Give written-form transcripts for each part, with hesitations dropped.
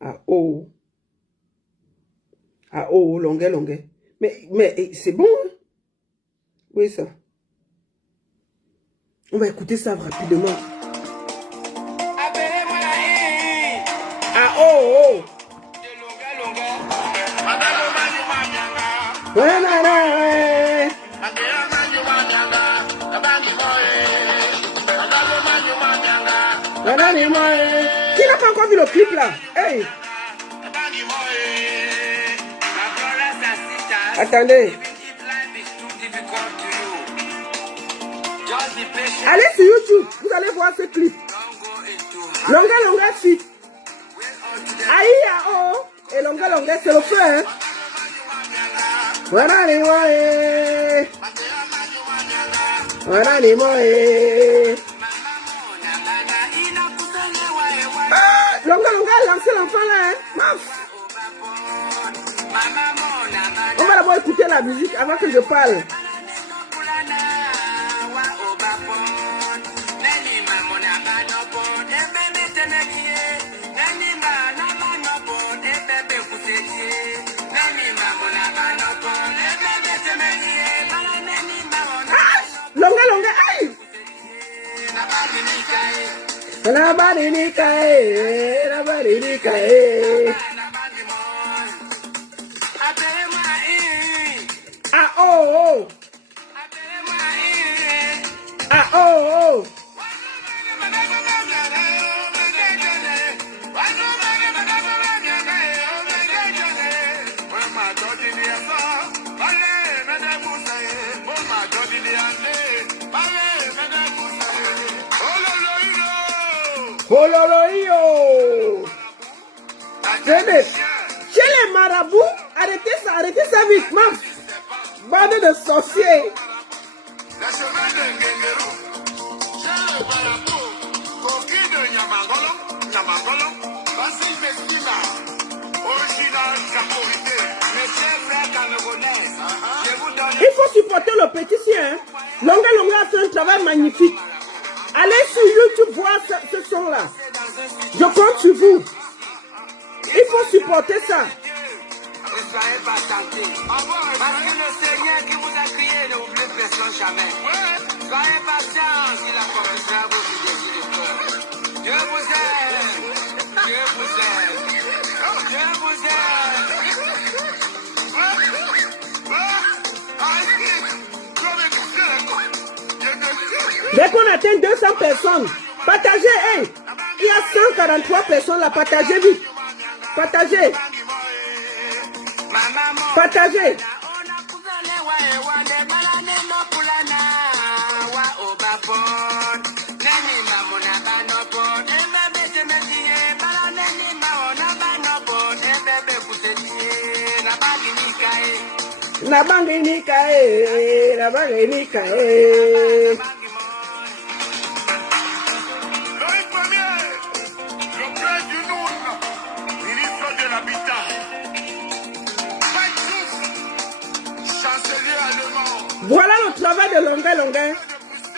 Ah oh. Ah oh, longuet, longuet. Mais c'est bon, hein? Oui, ça. On va écouter ça rapidement. Ah oh, oh. Qui n'a pas encore vu le clip là? Hey. Attendez. Allez sur YouTube, vous allez voir ce clip. Longa fit. Aïe, ah oh. Et longa, c'est le feu, hein. Voilà les moyens. Voilà les moyens. Longa a lancé l'enfant là, hein. Maf. On va d'abord écouter la musique avant que je parle. Longa, aïe! La badinikae. Ah oh oh! Ah oh oh! Ololoyo! Chez les marabouts, arrêtez ça vite, maf! Bande de sorciers! Il faut supporter le petit sien. Longa a fait un travail magnifique. Allez sur YouTube voir ce son-là. Je compte sur vous. Il faut supporter ça. Ne soyez pas tentés. Parce que le Seigneur qui vous a créé ne oublie personne jamais. Soyez patients, il accomplira vos désirs de cœur. Dieu vous aime. Dieu vous aime. Dieu vous aime. Dès qu'on atteint 200 personnes, partagez, hey, il y a 143 personnes là, partagez vite. Partagez. Partagez. La banginikae, la banginikae. Voilà le travail de longa.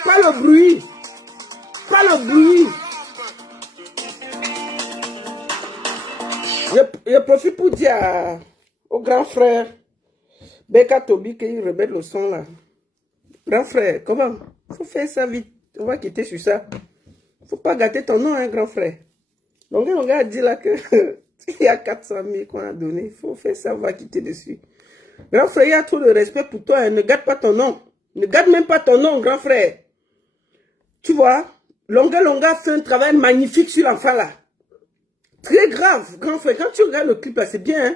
Pas le bruit. Pas le bruit. Je profite pour dire au grand frère Beka Tobi qu'il remet le son là. Grand frère, comment? Faut faire ça vite. On va quitter sur ça. Faut pas gâter ton nom, hein, grand frère. Longa a dit là que il y a 400 000 qu'on a donné. Faut faire ça, on va quitter dessus. Grand frère, il y a trop de respect pour toi. Hein. Ne gâte pas ton nom. Ne gâte même pas ton nom, grand frère. Tu vois, Longa fait un travail magnifique sur l'enfant là. Très grave, grand frère. Quand tu regardes le clip là, c'est bien. Hein?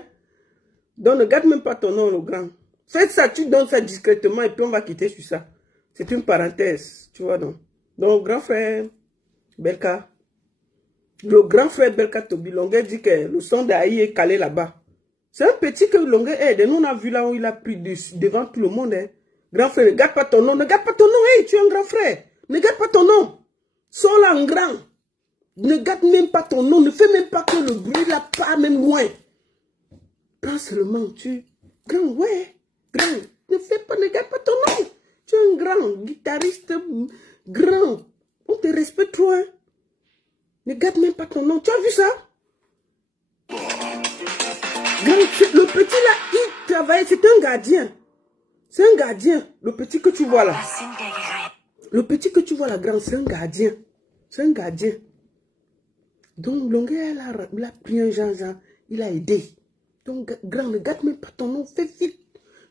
Donc ne gâte même pas ton nom, le grand. Fais ça, tu donnes ça discrètement et puis on va quitter sur ça. C'est une parenthèse, tu vois donc. Donc, grand frère Belka, le grand frère Belka Tobi, Longa dit que le son d'Aïe est calé là-bas. C'est un petit que Longa aide. Nous on a vu là où il a pris devant tout le monde. Hein. Grand frère, ne gâte pas ton nom, ne gâte pas ton nom. Hey, tu es un grand frère. Ne gâte pas ton nom. Sors là en grand. Ne gâte même pas ton nom. Ne fais même pas que le bruit là part même loin. Prends seulement, tu. Grand, ouais. Grand. Ne gâte pas ton nom. Tu es un grand guitariste grand. On te respecte trop. Hein. Ne gâte même pas ton nom. Tu as vu ça? le petit là, il travaille, c'est un gardien. C'est un gardien, le petit que tu vois là. Le petit que tu vois là, grand, c'est un gardien. C'est un gardien. Donc, Longuet, il a pris un genre, il a aidé. Donc, grand, ne garde même pas ton nom, fais vite.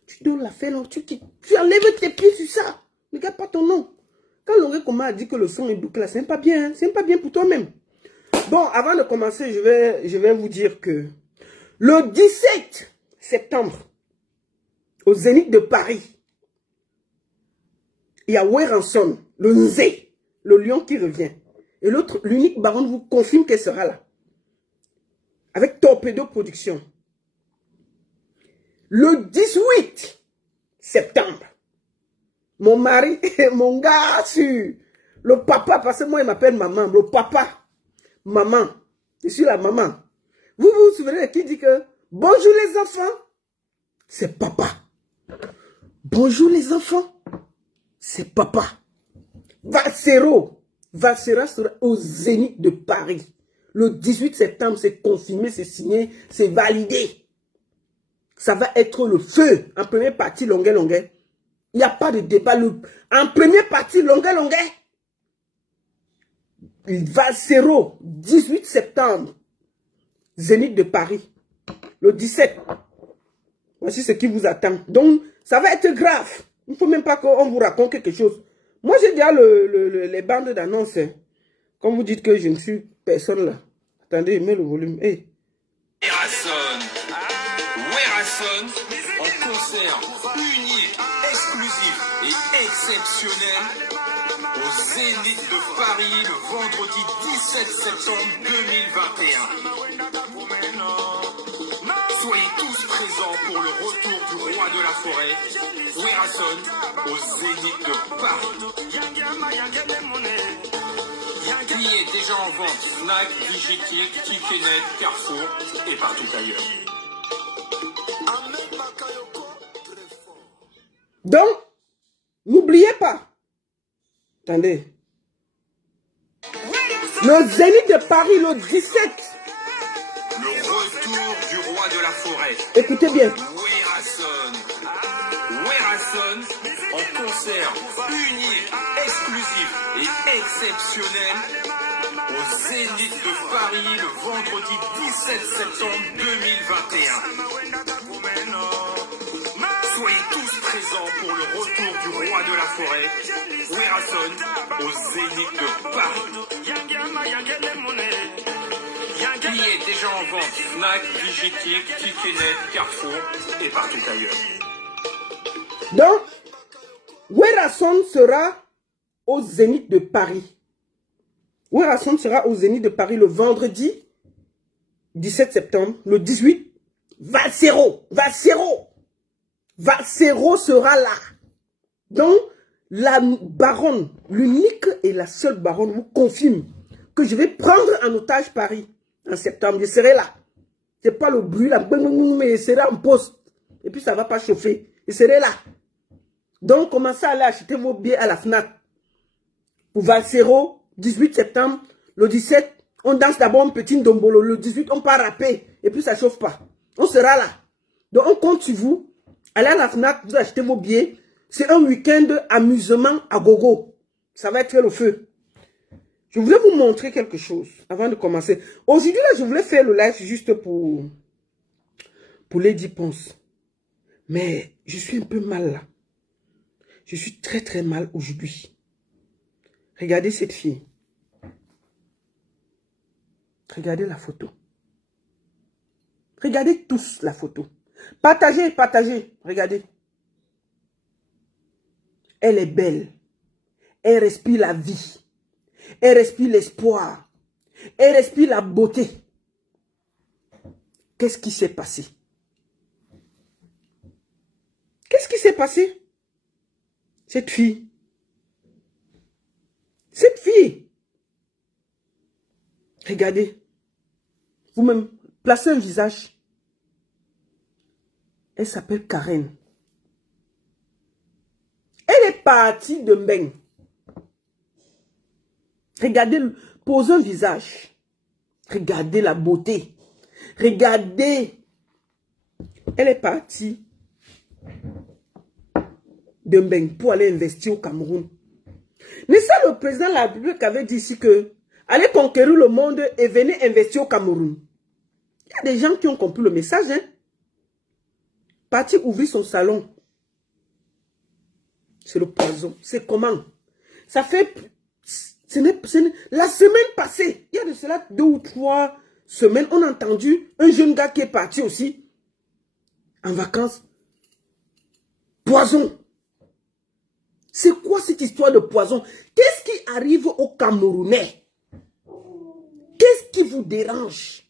Tu dois la faire, tu enlèves tes pieds sur ça. Ne garde pas ton nom. Quand Longuet a dit que le sang est bouclé, c'est pas bien, hein? C'est pas bien pour toi-même. Bon, avant de commencer, je vais vous dire que le 17 septembre, au Zénith de Paris, il y a Weranson, le Nzé, le lion qui revient. Et l'autre, l'unique baronne vous confirme qu'elle sera là. Avec Torpedo Production. Le 18 septembre, mon mari, mon gars, le papa, parce que moi il m'appelle maman, le papa, maman, je suis la maman. Vous vous souvenez de qui dit que bonjour les enfants, c'est papa. Bonjour les enfants, c'est papa. Valsera sera au Zénith de Paris. Le 18 septembre, c'est confirmé, c'est signé, c'est validé. Ça va être le feu. En première partie, Longuet. Il n'y a pas de débat. En première partie, Longuet. Valsera, 18 septembre. Zénith de Paris. Le 17. Voici ce qui vous attend. Donc, ça va être grave. Il ne faut même pas qu'on vous raconte quelque chose. Moi, j'ai déjà les bandes d'annonces. Hein. Comme vous dites que je ne suis personne là. Attendez, mets le volume. Hey. Weranson, en concert unique, exclusif et exceptionnel au Zénith de Paris le vendredi 17 septembre 2021. Soyez tous présents pour le retour du roi de la forêt, Weranson, au Zénith de Paris. Billets déjà en vente, Fnac, Digitic, Ticketnet, Carrefour et partout ailleurs. Donc, n'oubliez pas. Attendez. Le Zénith de Paris, le 17. Le retour du roi de la forêt. Écoutez bien. Weranson, en concert unique, exclusif et exceptionnel au Zénith de Paris le vendredi 17 septembre 2021. Soyez tous présents pour le retour du roi de la forêt, Weranson, au Zénith de Paris. Billets déjà en vente, Fnac, Digitic, Ticketnet, Carrefour et partout ailleurs. Donc, Weranson sera au Zénith de Paris. Weranson sera au Zénith de Paris le vendredi 17 septembre. Le 18, Valsera sera là. Donc, la baronne, l'unique et la seule baronne vous confirme que je vais prendre en otage Paris en septembre. Je serai là. C'est pas le bruit là, mais je serai en poste. Et puis ça ne va pas chauffer. Je serai là. Donc, commencez à aller acheter vos billets à la Fnac. Pour Valsera, 18 septembre. Le 17, on danse d'abord un petit ndombolo. Le 18, on part rapper. Et puis ça ne chauffe pas. On sera là. Donc, on compte sur vous. Allez à la Fnac, vous achetez vos billets. C'est un week-end amusement à gogo. Ça va être le feu. Je voulais vous montrer quelque chose avant de commencer. Aujourd'hui, là, je voulais faire le live juste pour Lady Ponce. Mais je suis un peu mal là. Je suis très très mal aujourd'hui. Regardez cette fille. Regardez la photo. Regardez tous la photo. Partagez, partagez. Regardez. Elle est belle. Elle respire la vie. Elle respire l'espoir. Elle respire la beauté. Qu'est-ce qui s'est passé? Qu'est-ce qui s'est passé? Cette fille. Cette fille. Regardez. Vous-même, placez un visage. Elle s'appelle Karen. Elle est partie de Mbeng. Regardez, posez un visage. Regardez la beauté. Regardez Elle est partie de Mbeng pour aller investir au Cameroun. Mais ça, le président de la République avait dit ici que allez conquérir le monde et venez investir au Cameroun. Il y a des gens qui ont compris le message. Hein? Parti ouvrir son salon. C'est le poison. C'est comment? Ça fait... la semaine passée, il y a de cela 2 ou 3 semaines, on a entendu un jeune gars qui est parti aussi en vacances. Poison. C'est quoi cette histoire de poison? Qu'est-ce qui arrive aux Camerounais? Qu'est-ce qui vous dérange?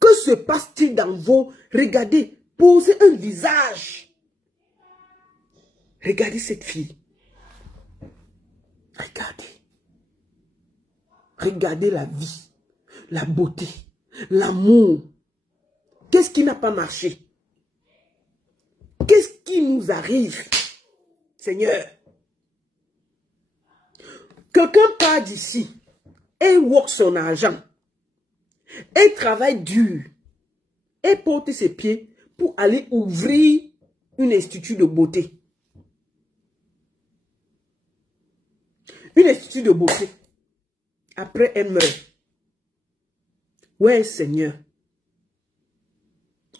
Que se passe-t-il dans vos... Regardez, posez un visage. Regardez cette fille. Regardez. Regardez la vie, la beauté, l'amour. Qu'est-ce qui n'a pas marché? Qu'est-ce qui nous arrive, Seigneur? Quelqu'un part d'ici et work son argent, et travaille dur, et porte ses pieds pour aller ouvrir un institut de beauté. Un institut de beauté. Après, elle meurt. Ouais, Seigneur.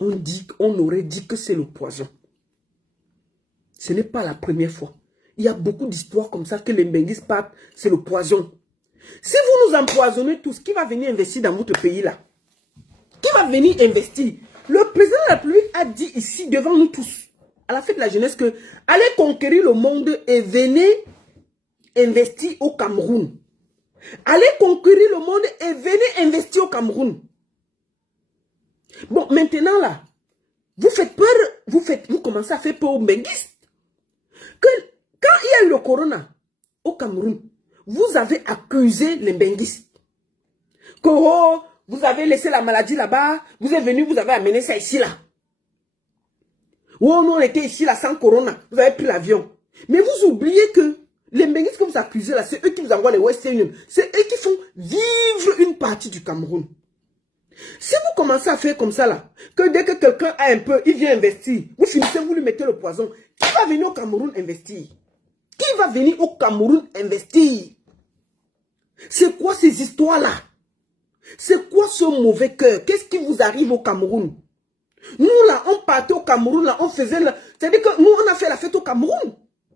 On aurait dit que c'est le poison. Ce n'est pas la première fois. Il y a beaucoup d'histoires comme ça que les Mbenguis partent, c'est le poison. Si vous nous empoisonnez tous, qui va venir investir dans votre pays là? Qui va venir investir? Le président de la République a dit ici devant nous tous, à la fête de la jeunesse, que allez conquérir le monde et venez investir au Cameroun. Allez conquérir le monde et venez investir au Cameroun. Bon, maintenant là, vous faites peur, vous commencez à faire peur aux Mbenguistes. Que quand il y a eu le corona au Cameroun, vous avez accusé les Mbenguistes. Que oh, vous avez laissé la maladie là-bas, vous êtes venu, vous avez amené ça ici là. Oh, nous on était ici là sans corona, vous avez pris l'avion. Mais vous oubliez que les Mbenguistes que vous accusez là, c'est eux qui vous envoient les Western Union. C'est eux qui font vivre une partie du Cameroun. Si vous commencez à faire comme ça là, que dès que quelqu'un a un peu, il vient investir, vous finissez, vous lui mettez le poison. Qui va venir au Cameroun investir? Qui va venir au Cameroun investir? C'est quoi ces histoires-là? C'est quoi ce mauvais cœur? Qu'est-ce qui vous arrive au Cameroun? Nous là, on partait au Cameroun là, on faisait... C'est-à-dire que nous, on a fait la fête au Cameroun.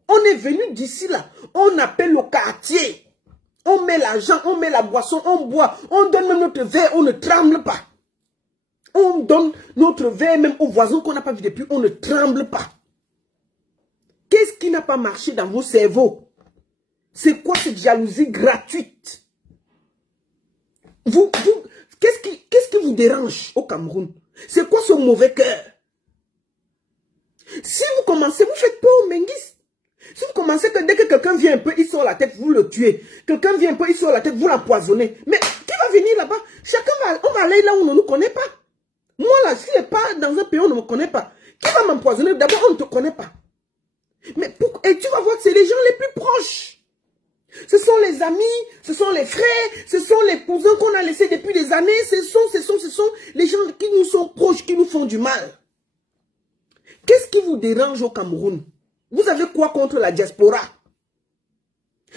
On est venu d'ici là, on appelle le quartier. On met l'argent, on met la boisson, on boit, on donne même notre verre, on ne tremble pas. On donne notre verre même aux voisins qu'on n'a pas vu depuis, on ne tremble pas. Qu'est-ce qui n'a pas marché dans vos cerveaux? C'est quoi cette jalousie gratuite? Qu'est-ce qui vous dérange au Cameroun? C'est quoi ce mauvais cœur? Si vous commencez, vous faites peur aux Mbenguistes. Si vous commencez que dès que quelqu'un vient un peu, il sort la tête, vous le tuez. Quelqu'un vient un peu, il sort la tête, vous l'empoisonnez. Mais qui va venir là-bas? Chacun va, on va aller là où on ne nous connaît pas. Moi là, je ne suis pas dans un pays où on ne me connaît pas. Qui va m'empoisonner? D'abord, on ne te connaît pas. Mais et tu vas voir que c'est les gens les plus proches. Ce sont les amis, ce sont les frères, ce sont les cousins qu'on a laissés depuis des années. Ce sont les gens qui nous sont proches, qui nous font du mal. Qu'est-ce qui vous dérange au Cameroun? Vous avez quoi contre la diaspora?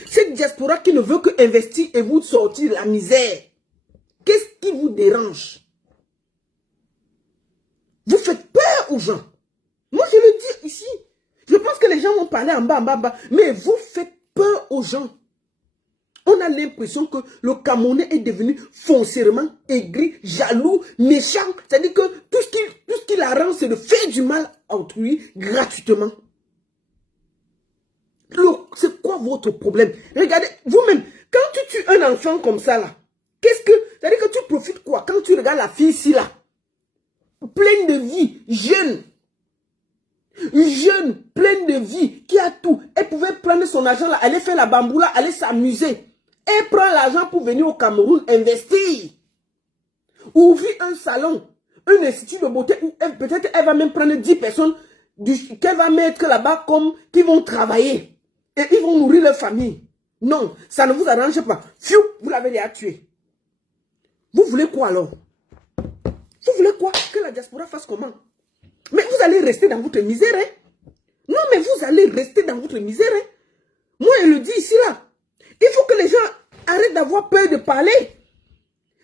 Cette diaspora qui ne veut que investir et vous sortir de la misère. Qu'est-ce qui vous dérange? Vous faites peur aux gens. Moi, je le dis ici. Je pense que les gens vont parler en bas, en bas, en bas. Mais vous faites peur aux gens. On a l'impression que le Camerounais est devenu foncièrement aigri, jaloux, méchant. C'est-à-dire que tout ce qui l'arrange, c'est de faire du mal à autrui gratuitement. C'est quoi votre problème? Regardez, vous-même, quand tu tues un enfant comme ça, là, c'est-à-dire que tu profites quoi? Quand tu regardes la fille ici, là, pleine de vie, jeune, pleine de vie, qui a tout. Elle pouvait prendre son argent, là, aller faire la bamboula, aller s'amuser. Elle prend l'argent pour venir au Cameroun investir. Ouvrir un salon, un institut de beauté où peut-être elle va même prendre 10 personnes qu'elle va mettre là-bas comme qui vont travailler. Et ils vont nourrir leur famille. Non, ça ne vous arrange pas. Fiou, vous l'avez déjà tué. Vous voulez quoi alors? Vous voulez quoi? Que la diaspora fasse comment? Mais vous allez rester dans votre misère. Hein? Non, mais vous allez rester dans votre misère. Hein? Moi, je le dis ici, là. Il faut que les gens arrêtent d'avoir peur de parler.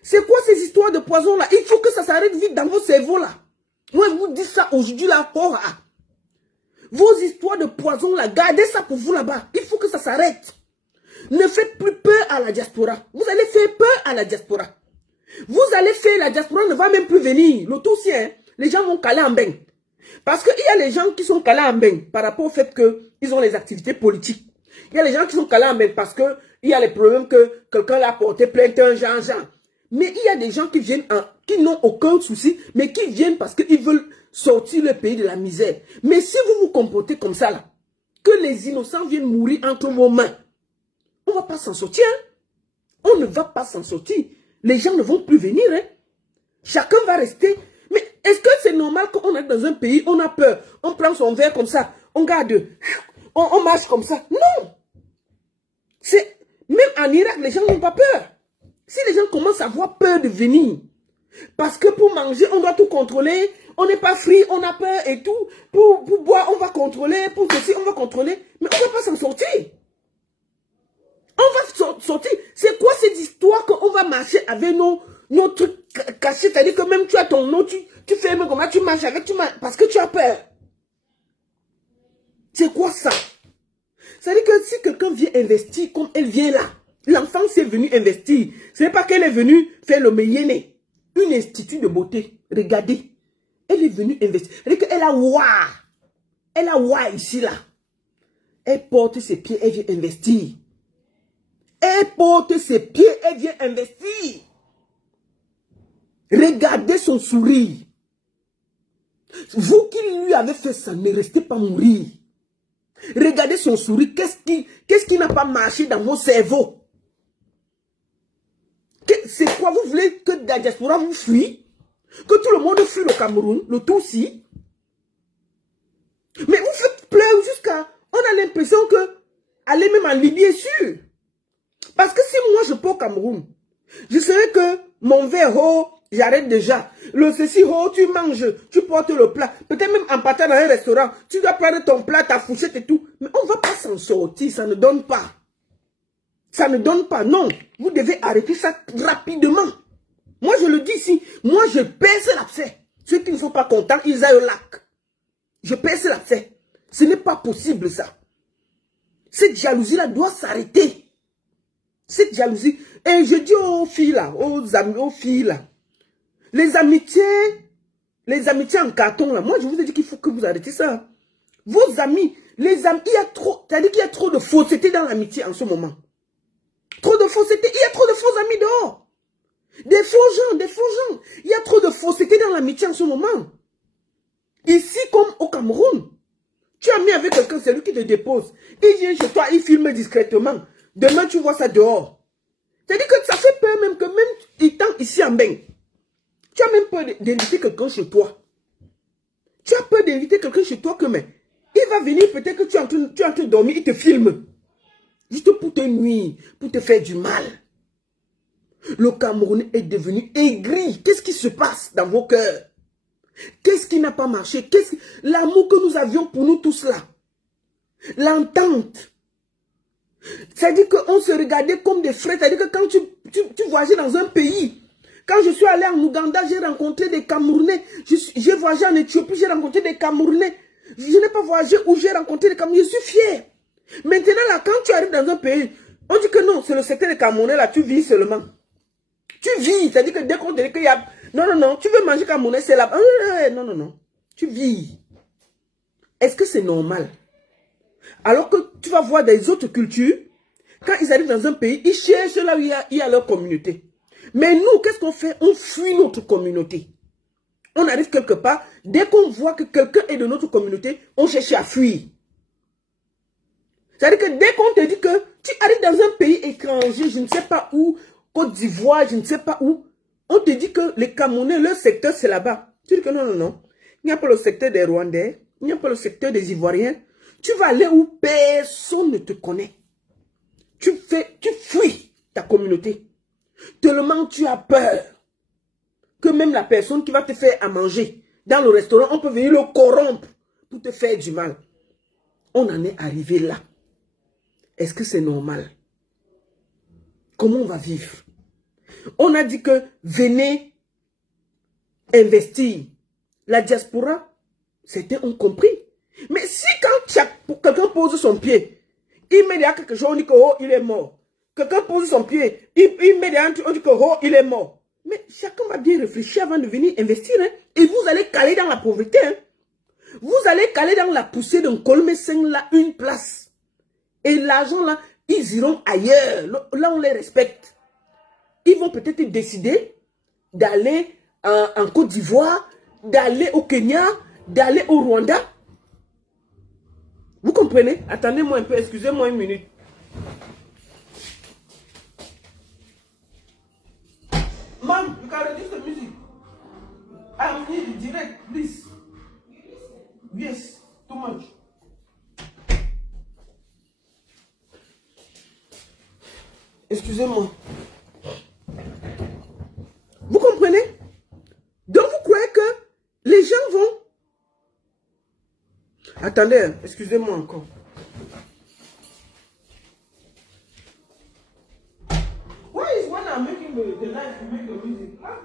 C'est quoi ces histoires de poison, là? Il faut que ça s'arrête vite dans vos cerveaux, là. Moi, je vous dis ça aujourd'hui, là, encore. Hein? Vos histoires de poison, là, gardez ça pour vous, là-bas. Il faut que ça s'arrête. Ne faites plus peur à la diaspora. Vous allez faire peur à la diaspora. Vous allez faire, la diaspora ne va même plus venir. L'autre aussi, hein, les gens vont caler en bain. Parce qu'il y a les gens qui sont calés en bain par rapport au fait qu'ils ont les activités politiques. Il y a les gens qui sont calés en bain parce qu'il y a les problèmes que quelqu'un l'a porté plainte, un genre. Mais il y a des gens qui viennent, qui n'ont aucun souci, mais qui viennent parce qu'ils veulent sortir le pays de la misère. Mais si vous vous comportez comme ça, là, que les innocents viennent mourir entre vos mains, on ne va pas s'en sortir. Hein? On ne va pas s'en sortir. Les gens ne vont plus venir. Hein? Chacun va rester. Mais est-ce que c'est normal qu'on est dans un pays, on a peur, on prend son verre comme ça, on garde, on marche comme ça? Non. Même en Irak, les gens n'ont pas peur. Si les gens commencent à avoir peur de venir, parce que pour manger, on doit tout contrôler, on n'est pas free, on a peur et tout, pour boire, on va contrôler, pour ceci, on va contrôler, mais on ne va pas s'en sortir. On va sortir. C'est quoi cette histoire qu'on va marcher avec nos trucs cachés? C'est-à-dire que même tu as ton nom, tu fais même comment tu marches avec, parce que tu as peur. C'est quoi ça? C'est-à-dire que si quelqu'un vient investir comme elle vient là, l'enfant s'est venu investir. Ce n'est pas qu'elle est venue faire le meilleur, une institut de beauté. Regardez. Elle est venue investir. C'est-à-dire qu'elle a ouah. Elle a ouah ici là. Elle porte ses pieds, elle vient investir. Elle porte ses pieds, elle vient investir. Regardez son sourire. Vous qui lui avez fait ça, ne restez pas mourir. Regardez son sourire. Qu'est-ce qui n'a pas marché dans vos cerveaux? C'est quoi? Vous voulez que la diaspora vous fuit? Que tout le monde fuit le Cameroun, le Tutsi? Mais vous faites pleurer jusqu'à... On a l'impression que aller même en Libye est sûr. Parce que si moi je pars au Cameroun, je saurais que mon verre, oh, j'arrête déjà. Le ceci, oh, tu manges, tu portes le plat. Peut-être même en partant dans un restaurant, tu dois prendre ton plat, ta fourchette et tout. Mais on ne va pas s'en sortir, ça ne donne pas. Ça ne donne pas, non. Vous devez arrêter ça rapidement. Moi, je le dis ici, moi, je pèse l'abcès. Ceux qui ne sont pas contents, ils aillent au lac. Je pèse l'abcès. Ce n'est pas possible, ça. Cette jalousie-là doit s'arrêter. Cette jalousie. Et je dis aux filles là, aux amis, aux filles là, les amitiés en carton là, moi je vous ai dit qu'il faut que vous arrêtez ça. Vos amis, les amis, il y a trop, c'est-à-dire qu'il y a trop de fausseté dans l'amitié en ce moment. Trop de fausseté, il y a trop de faux amis dehors. Des faux gens. Il y a trop de fausseté dans l'amitié en ce moment. Ici comme au Cameroun, tu as mis avec quelqu'un, c'est lui qui te dépose. Il vient chez toi, il filme discrètement. Demain, tu vois ça dehors. C'est-à-dire que ça fait peur même que même étant ici en bain, tu as même peur d'inviter quelqu'un chez toi. Tu as peur d'inviter quelqu'un chez toi que mais il va venir, peut-être que tu es en train de dormir, il te filme. Juste pour te nuire, pour te faire du mal. Le Cameroun est devenu aigri. Qu'est-ce qui se passe dans vos cœurs? Qu'est-ce qui n'a pas marché? L'amour que nous avions pour nous tous là. L'entente. C'est-à-dire qu'on se regardait comme des frères. C'est-à-dire que quand tu voyageais dans un pays, quand je suis allé en Ouganda, j'ai rencontré des Camerounais. J'ai voyagé en Éthiopie, j'ai rencontré des Camerounais. Je n'ai pas voyagé où j'ai rencontré des Camerounais. Je suis fier. Maintenant, là, quand tu arrives dans un pays, on dit que non, c'est le secteur des Camerounais, là, tu vis seulement. Tu vis. C'est-à-dire que dès qu'on te dit qu'il y a... Non, tu veux manger Camerounais, c'est là. Non. Tu vis. Est-ce que c'est normal? Alors que tu vas voir des autres cultures, quand ils arrivent dans un pays, ils cherchent là où il y a leur communauté. Mais nous, qu'est-ce qu'on fait? On fuit notre communauté. On arrive quelque part, dès qu'on voit que quelqu'un est de notre communauté, on cherche à fuir. C'est-à-dire que dès qu'on te dit que tu arrives dans un pays étranger, je ne sais pas où, Côte d'Ivoire, je ne sais pas où, on te dit que les Camerounais, leur secteur, c'est là-bas. Tu dis que non. Il n'y a pas le secteur des Rwandais, il n'y a pas le secteur des Ivoiriens. Tu vas aller où personne ne te connaît. Tu fuis ta communauté. Tellement tu as peur que même la personne qui va te faire à manger dans le restaurant, on peut venir le corrompre pour te faire du mal. On en est arrivé là. Est-ce que c'est normal? Comment on va vivre? On a dit que venez investir. La diaspora, certains ont compris. Mais si quand quelqu'un pose son pied, immédiatement quelque chose, on dit que oh, il est mort. Quelqu'un pose son pied, immédiatement on dit que oh, il est mort. Mais chacun va bien réfléchir avant de venir investir. Hein? Et vous allez caler dans la pauvreté. Hein? Vous allez caler dans la poussée d'un colmé-seng là une place. Et l'argent là, ils iront ailleurs. Là, on les respecte. Ils vont peut-être décider d'aller en Côte d'Ivoire, d'aller au Kenya, d'aller au Rwanda. Vous comprenez? Attendez-moi un peu, excusez-moi une minute. Mom, you can reduce the music. I'm in direct, please. Yes, too much. Excusez-moi. Vous comprenez? Donc vous croyez que les gens vont... Attendez, excusez-moi encore. Why is when I'm making the life you make the music? Huh?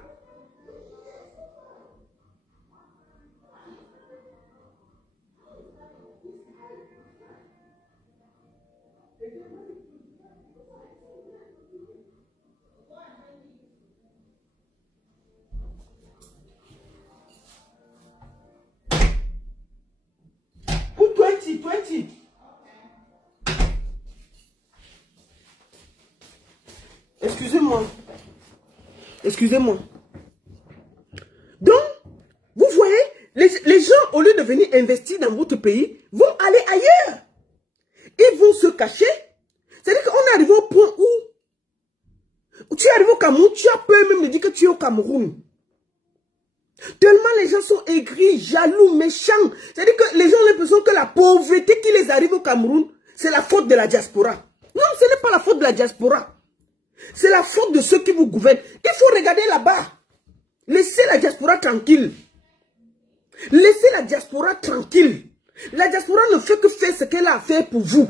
Put 20. Excusez-moi. Excusez-moi. Donc, vous voyez, les gens, au lieu de venir investir dans votre pays, vont aller ailleurs. Ils vont se cacher. C'est-à-dire qu'on est arrivé au point où tu es arrivé au Cameroun, tu as peur même de dire que tu es au Cameroun. Tellement les gens sont aigris, jaloux, méchants. C'est-à-dire que les gens ont l'impression que la pauvreté qui les arrive au Cameroun, c'est la faute de la diaspora. Non, ce n'est pas la faute de la diaspora. C'est la faute de ceux qui vous gouvernent. Il faut regarder là-bas. Laissez la diaspora tranquille. Laissez la diaspora tranquille. La diaspora ne fait que faire ce qu'elle a à faire pour vous.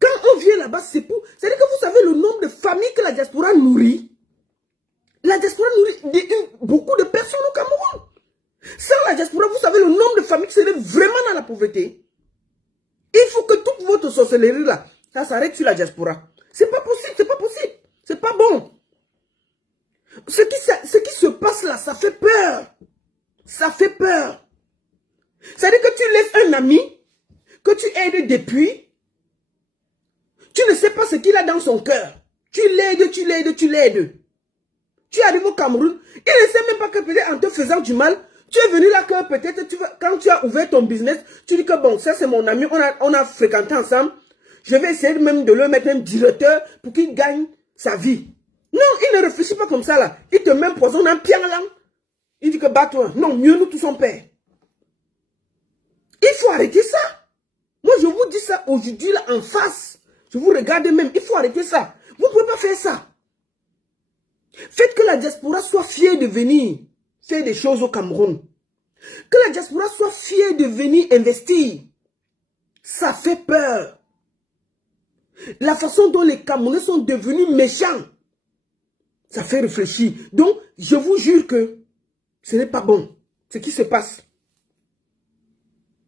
Quand on vient là-bas, c'est pour... C'est-à-dire que vous savez le nombre de familles que la diaspora nourrit. La diaspora nourrit beaucoup de personnes au Cameroun. Sans la diaspora, vous savez le nombre de familles qui seraient vraiment dans la pauvreté. Il faut que toute votre sorcellerie là, ça s'arrête sur la diaspora. C'est pas possible, c'est pas possible. C'est pas bon. Ce qui se passe là, ça fait peur. Ça fait peur. C'est-à-dire que tu laisses un ami que tu aides depuis. Tu ne sais pas ce qu'il a dans son cœur. Tu l'aides. Tu arrives au Cameroun. Il ne sait même pas que peut-être en te faisant du mal, tu es venu là que peut-être quand tu as ouvert ton business, tu dis que bon, ça c'est mon ami, on a fréquenté ensemble. Je vais essayer même de le mettre un directeur pour qu'il gagne sa vie. Non, il ne réfléchit pas comme ça là. Il te met un poison dans un pied là. Il dit que bats-toi. Non, mieux nous tous son père. Il faut arrêter ça. Moi, je vous dis ça aujourd'hui là en face. Je vous regarde même. Il faut arrêter ça. Vous ne pouvez pas faire ça. Faites que la diaspora soit fière de venir faire des choses au Cameroun. Que la diaspora soit fière de venir investir. Ça fait peur. La façon dont les Camerounais sont devenus méchants, ça fait réfléchir. Donc, je vous jure que ce n'est pas bon, ce qui se passe.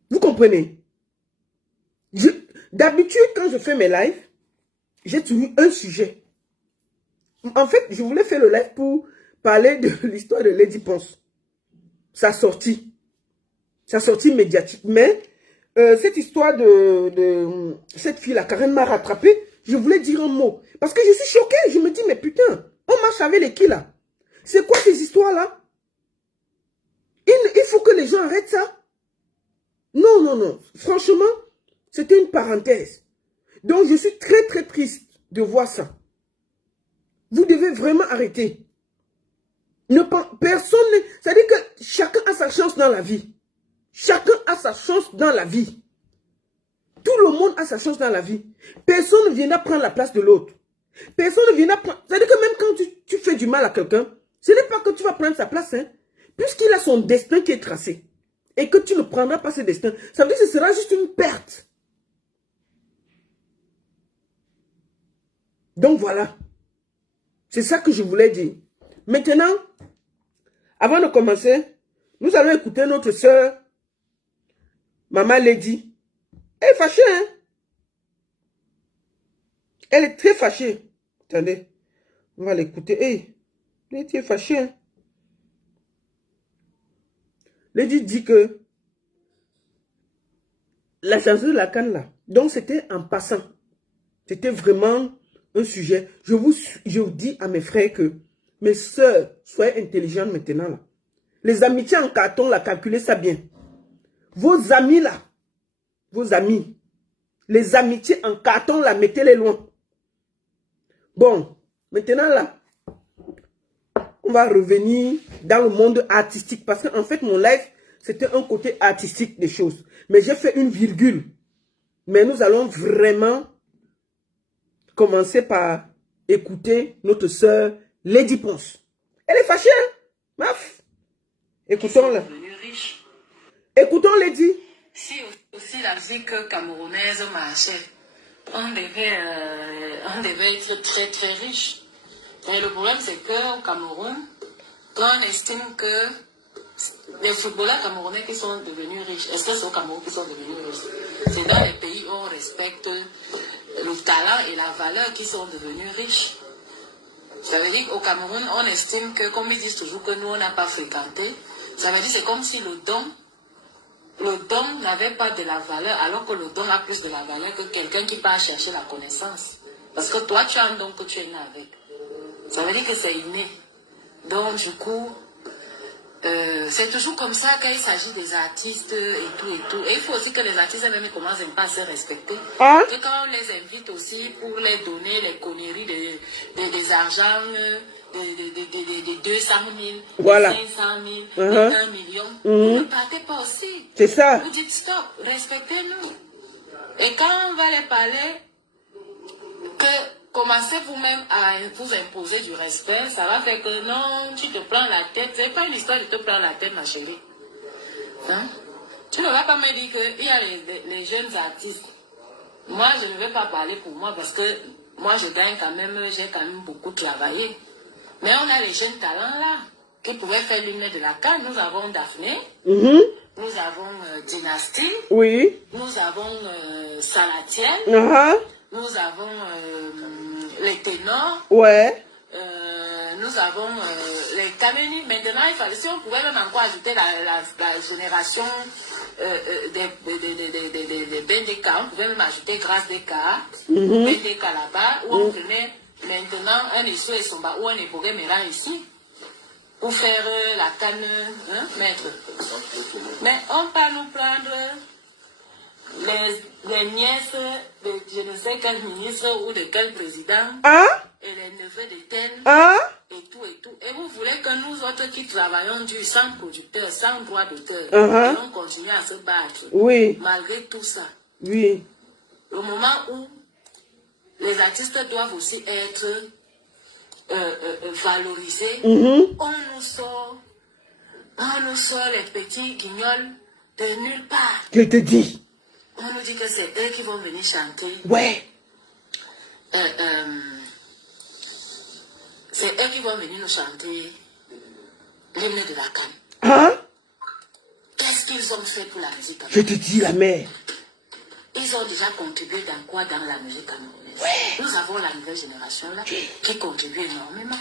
Vous comprenez? D'habitude, quand je fais mes lives, j'ai toujours un sujet. En fait, je voulais faire le live pour parler de l'histoire de Lady Ponce. Ça a sorti. Ça a sorti médiatique. Mais cette histoire de cette fille-là, Karen m'a rattrapé. Je voulais dire un mot. Parce que je suis choqué. Je me dis, mais putain, on marche avec les qui là? C'est quoi ces histoires-là? Il faut que les gens arrêtent ça. Non, non, non. Franchement, c'était une parenthèse. Donc, je suis très, très triste de voir ça. Vous devez vraiment arrêter. Personne, c'est-à-dire que chacun a sa chance dans la vie. Chacun a sa chance dans la vie. Tout le monde a sa chance dans la vie. Personne ne viendra prendre la place de l'autre. Personne ne viendra prendre... C'est-à-dire que même quand tu fais du mal à quelqu'un, ce n'est pas que tu vas prendre sa place. Hein. puisqu'il a son destin qui est tracé, et que tu ne prendras pas ce destin, ça veut dire que ce sera juste une perte. Donc voilà. C'est ça que je voulais dire. Maintenant, avant de commencer, nous allons écouter notre soeur, Maman Lady. Elle est fâchée, hein? Elle est très fâchée. Attendez, on va l'écouter. Hey, Lady est fâchée, hein? Lady dit que la chanson de la canne là, donc c'était en passant. C'était vraiment un sujet. Je vous dis à mes frères que mes soeurs, soyez intelligentes maintenant là. Les amitiés en carton là, calculez ça bien. Vos amis là, vos amis, les amitiés en carton là, mettez-les loin. Bon, maintenant là, on va revenir dans le monde artistique parce qu'en fait mon live, c'était un côté artistique des choses. Mais j'ai fait une virgule. Mais nous allons vraiment commencer par écouter notre sœur Lady Ponce. Elle est fâchée, hein? Maf. Écoutons-la. Écoutons Lady. Si aussi la musique camerounaise marchait, on devait être très très riche. Mais le problème c'est qu'au Cameroun, quand on estime que les footballeurs camerounais qui sont devenus riches, est-ce que c'est au Cameroun qui sont devenus riches? C'est dans les pays où on respecte le talent et la valeur qui sont devenus riches. Ça veut dire qu'au Cameroun, on estime que, comme ils disent toujours que nous, on n'a pas fréquenté, ça veut dire que c'est comme si le don n'avait pas de la valeur, alors que le don a plus de la valeur que quelqu'un qui part chercher la connaissance. Parce que toi, tu as un don que tu es né avec. Ça veut dire que c'est inné. Donc, du coup, c'est toujours comme ça quand il s'agit des artistes et tout et tout. Et il faut aussi que les artistes même commencent un peu à se respecter. Hein? Et quand on les invite aussi pour les donner les conneries des argents, de 200 000, Voilà. 500 000, de 1 million, vous ne partez pas aussi. C'est ça. Vous dites stop, respectez-nous. Et quand on va les parler, que commencez vous-même à vous imposer du respect, ça va faire que non, tu te prends la tête. C'est pas une histoire de te prendre la tête, ma chérie. Hein? Tu ne vas pas me dire qu'il y a les jeunes artistes. Moi, je ne vais pas parler pour moi parce que moi, je gagne quand même, j'ai quand même beaucoup travaillé. Mais on a les jeunes talents là qui pouvaient faire l'hymne de la canne. Nous avons Daphné, nous avons Dynastie, Oui. nous avons Salatiel. Nous avons les ténors. Ouais. Nous avons les Kameni. Maintenant, il fallait, si on pouvait même encore ajouter la génération des Bendeka, on pouvait même ajouter Grâce Deka, Bendeka là-bas, où on prenait maintenant un Essou et Somba, ou un Ebogue Mélan ici, pour faire la canne, hein, maître. Mais on peut nous prendre les nièces de je ne sais quel ministre ou de quel président, et les neveux de tel, et tout et tout. Et vous voulez que nous autres qui travaillons dur, sans producteur, sans droit d'auteur, et on continue à se battre, malgré tout ça. Oui. Au moment où les artistes doivent aussi être valorisés, on nous sort les petits guignols de nulle part. Je te dis. On nous dit que c'est eux qui vont venir chanter. Ouais. C'est eux qui vont venir nous chanter l'hymne de la canne. Hein? Qu'est-ce qu'ils ont fait pour la musique Je camerounaise? te dis la mère. Ils ont déjà contribué dans quoi dans la musique camerounaise? Ouais. Nous avons la nouvelle génération là qui contribue énormément.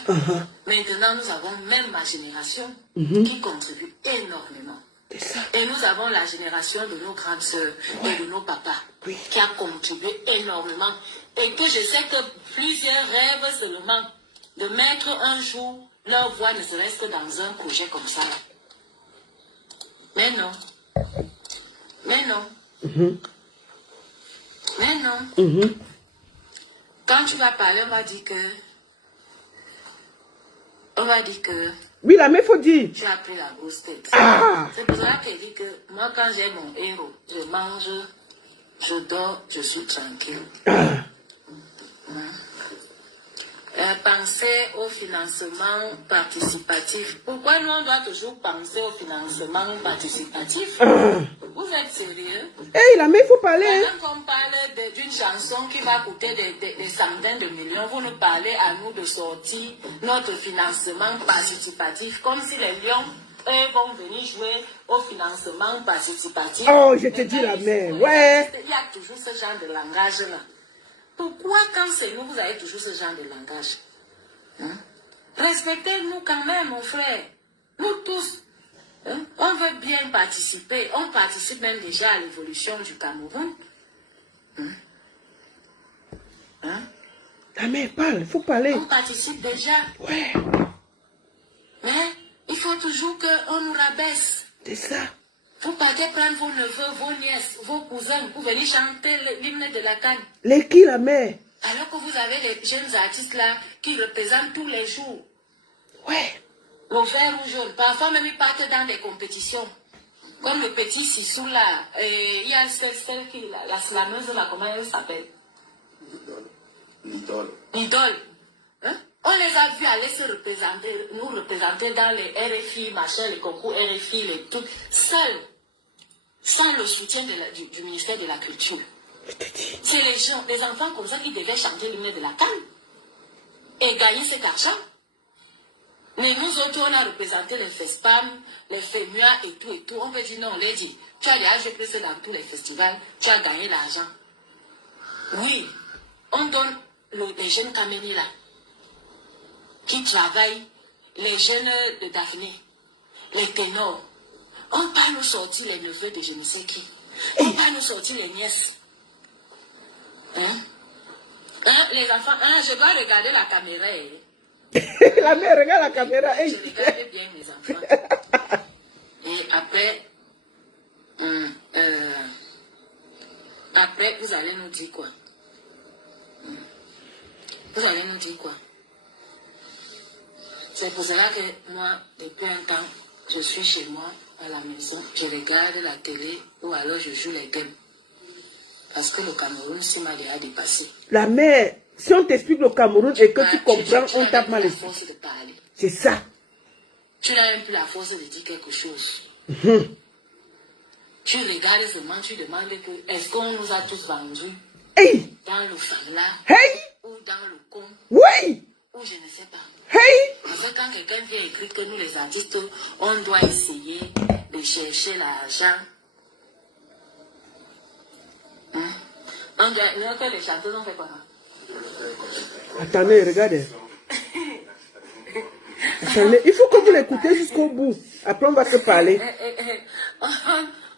Maintenant, nous avons même ma génération qui contribue énormément. Et nous avons la génération de nos grandes sœurs et de nos papas qui a contribué énormément. Et que je sais que plusieurs rêvent seulement de mettre un jour leur voix ne serait-ce que dans un projet comme ça. Mais non. Mais non. Mais non. Quand tu vas parler, on va dire que Oui, la mère faut dire. tu as pris la grosse tête. Ah. C'est pour cela qu'elle dit que moi, quand j'ai mon héros, je mange, je dors, je suis tranquille. Penser au financement participatif. Pourquoi nous on doit toujours penser au financement participatif? Vous êtes sérieux? Hey, la mère, il faut parler. Quand on parle d'une chanson qui va coûter des centaines de millions, vous nous parlez à nous de sortir notre financement participatif, comme si les lions vont venir jouer au financement participatif. Oh, je te dis la mère, ouais. Il y a toujours ce genre de langage-là. Pourquoi quand c'est nous, vous avez toujours ce genre de langage? Respectez-nous quand même, mon frère. Nous tous, on veut bien participer. On participe même déjà à l'évolution du Cameroun. La mère parle, il faut parler. On participe déjà. Ouais, Mais il faut toujours qu'on nous rabaisse. c'est ça. Vous partez prendre vos neveux, vos nièces, vos cousins pour venir chanter l'hymne de la Cannes. Les qui, la mère? Alors que vous avez les jeunes artistes là qui représentent tous les jours. Ouais. Au vert ou jaune. Parfois même ils partent dans des compétitions. Comme le petit Sissou là. Il y a celle qui, la slameuse là, comment elle s'appelle? L'idole. On les a vus aller nous représenter dans les RFI, machin, les concours RFI, les trucs, seuls, sans le soutien du ministère de la Culture. C'est les enfants comme ça qui devaient chanter l'hymne de la Cannes et gagner cet argent. Mais nous autres, on a représenté les FESPAM, les FEMUA et tout. On peut dire non, on l'a dit. Tu as déjà joué dans tous les festivals, tu as gagné l'argent. Oui, on donne les jeunes Caméni là, qui travaillent, les jeunes de Daphné, les ténors. On va nous sortir les neveux de je ne sais qui. On va nous sortir les nièces. Les enfants, je dois regarder la caméra. La mère regarde la caméra. Hey. Je regarde bien mes enfants. Et après, vous allez nous dire quoi? Vous allez nous dire quoi? C'est pour cela que moi, depuis un temps, je suis chez moi, à la maison, je regarde la télé ou alors je joue les games. Parce que le Cameroun, s'il m'a déjà dépassé. La mère, si on t'explique le Cameroun et que tu comprends, on tape mal. C'est ça. Tu n'as même plus la force de dire quelque chose. Tu regardes seulement, tu demandes que est-ce qu'on nous a tous vendus dans le Fala ou dans le Con ou je ne sais pas. Parce que quand quelqu'un vient écrire que nous les artistes, on doit essayer de chercher l'argent. On doit, que les chanteurs ont fait quoi? Attendez, regardez. Attendez, il faut que vous l'écoutez jusqu'au bout. Après, on va se parler.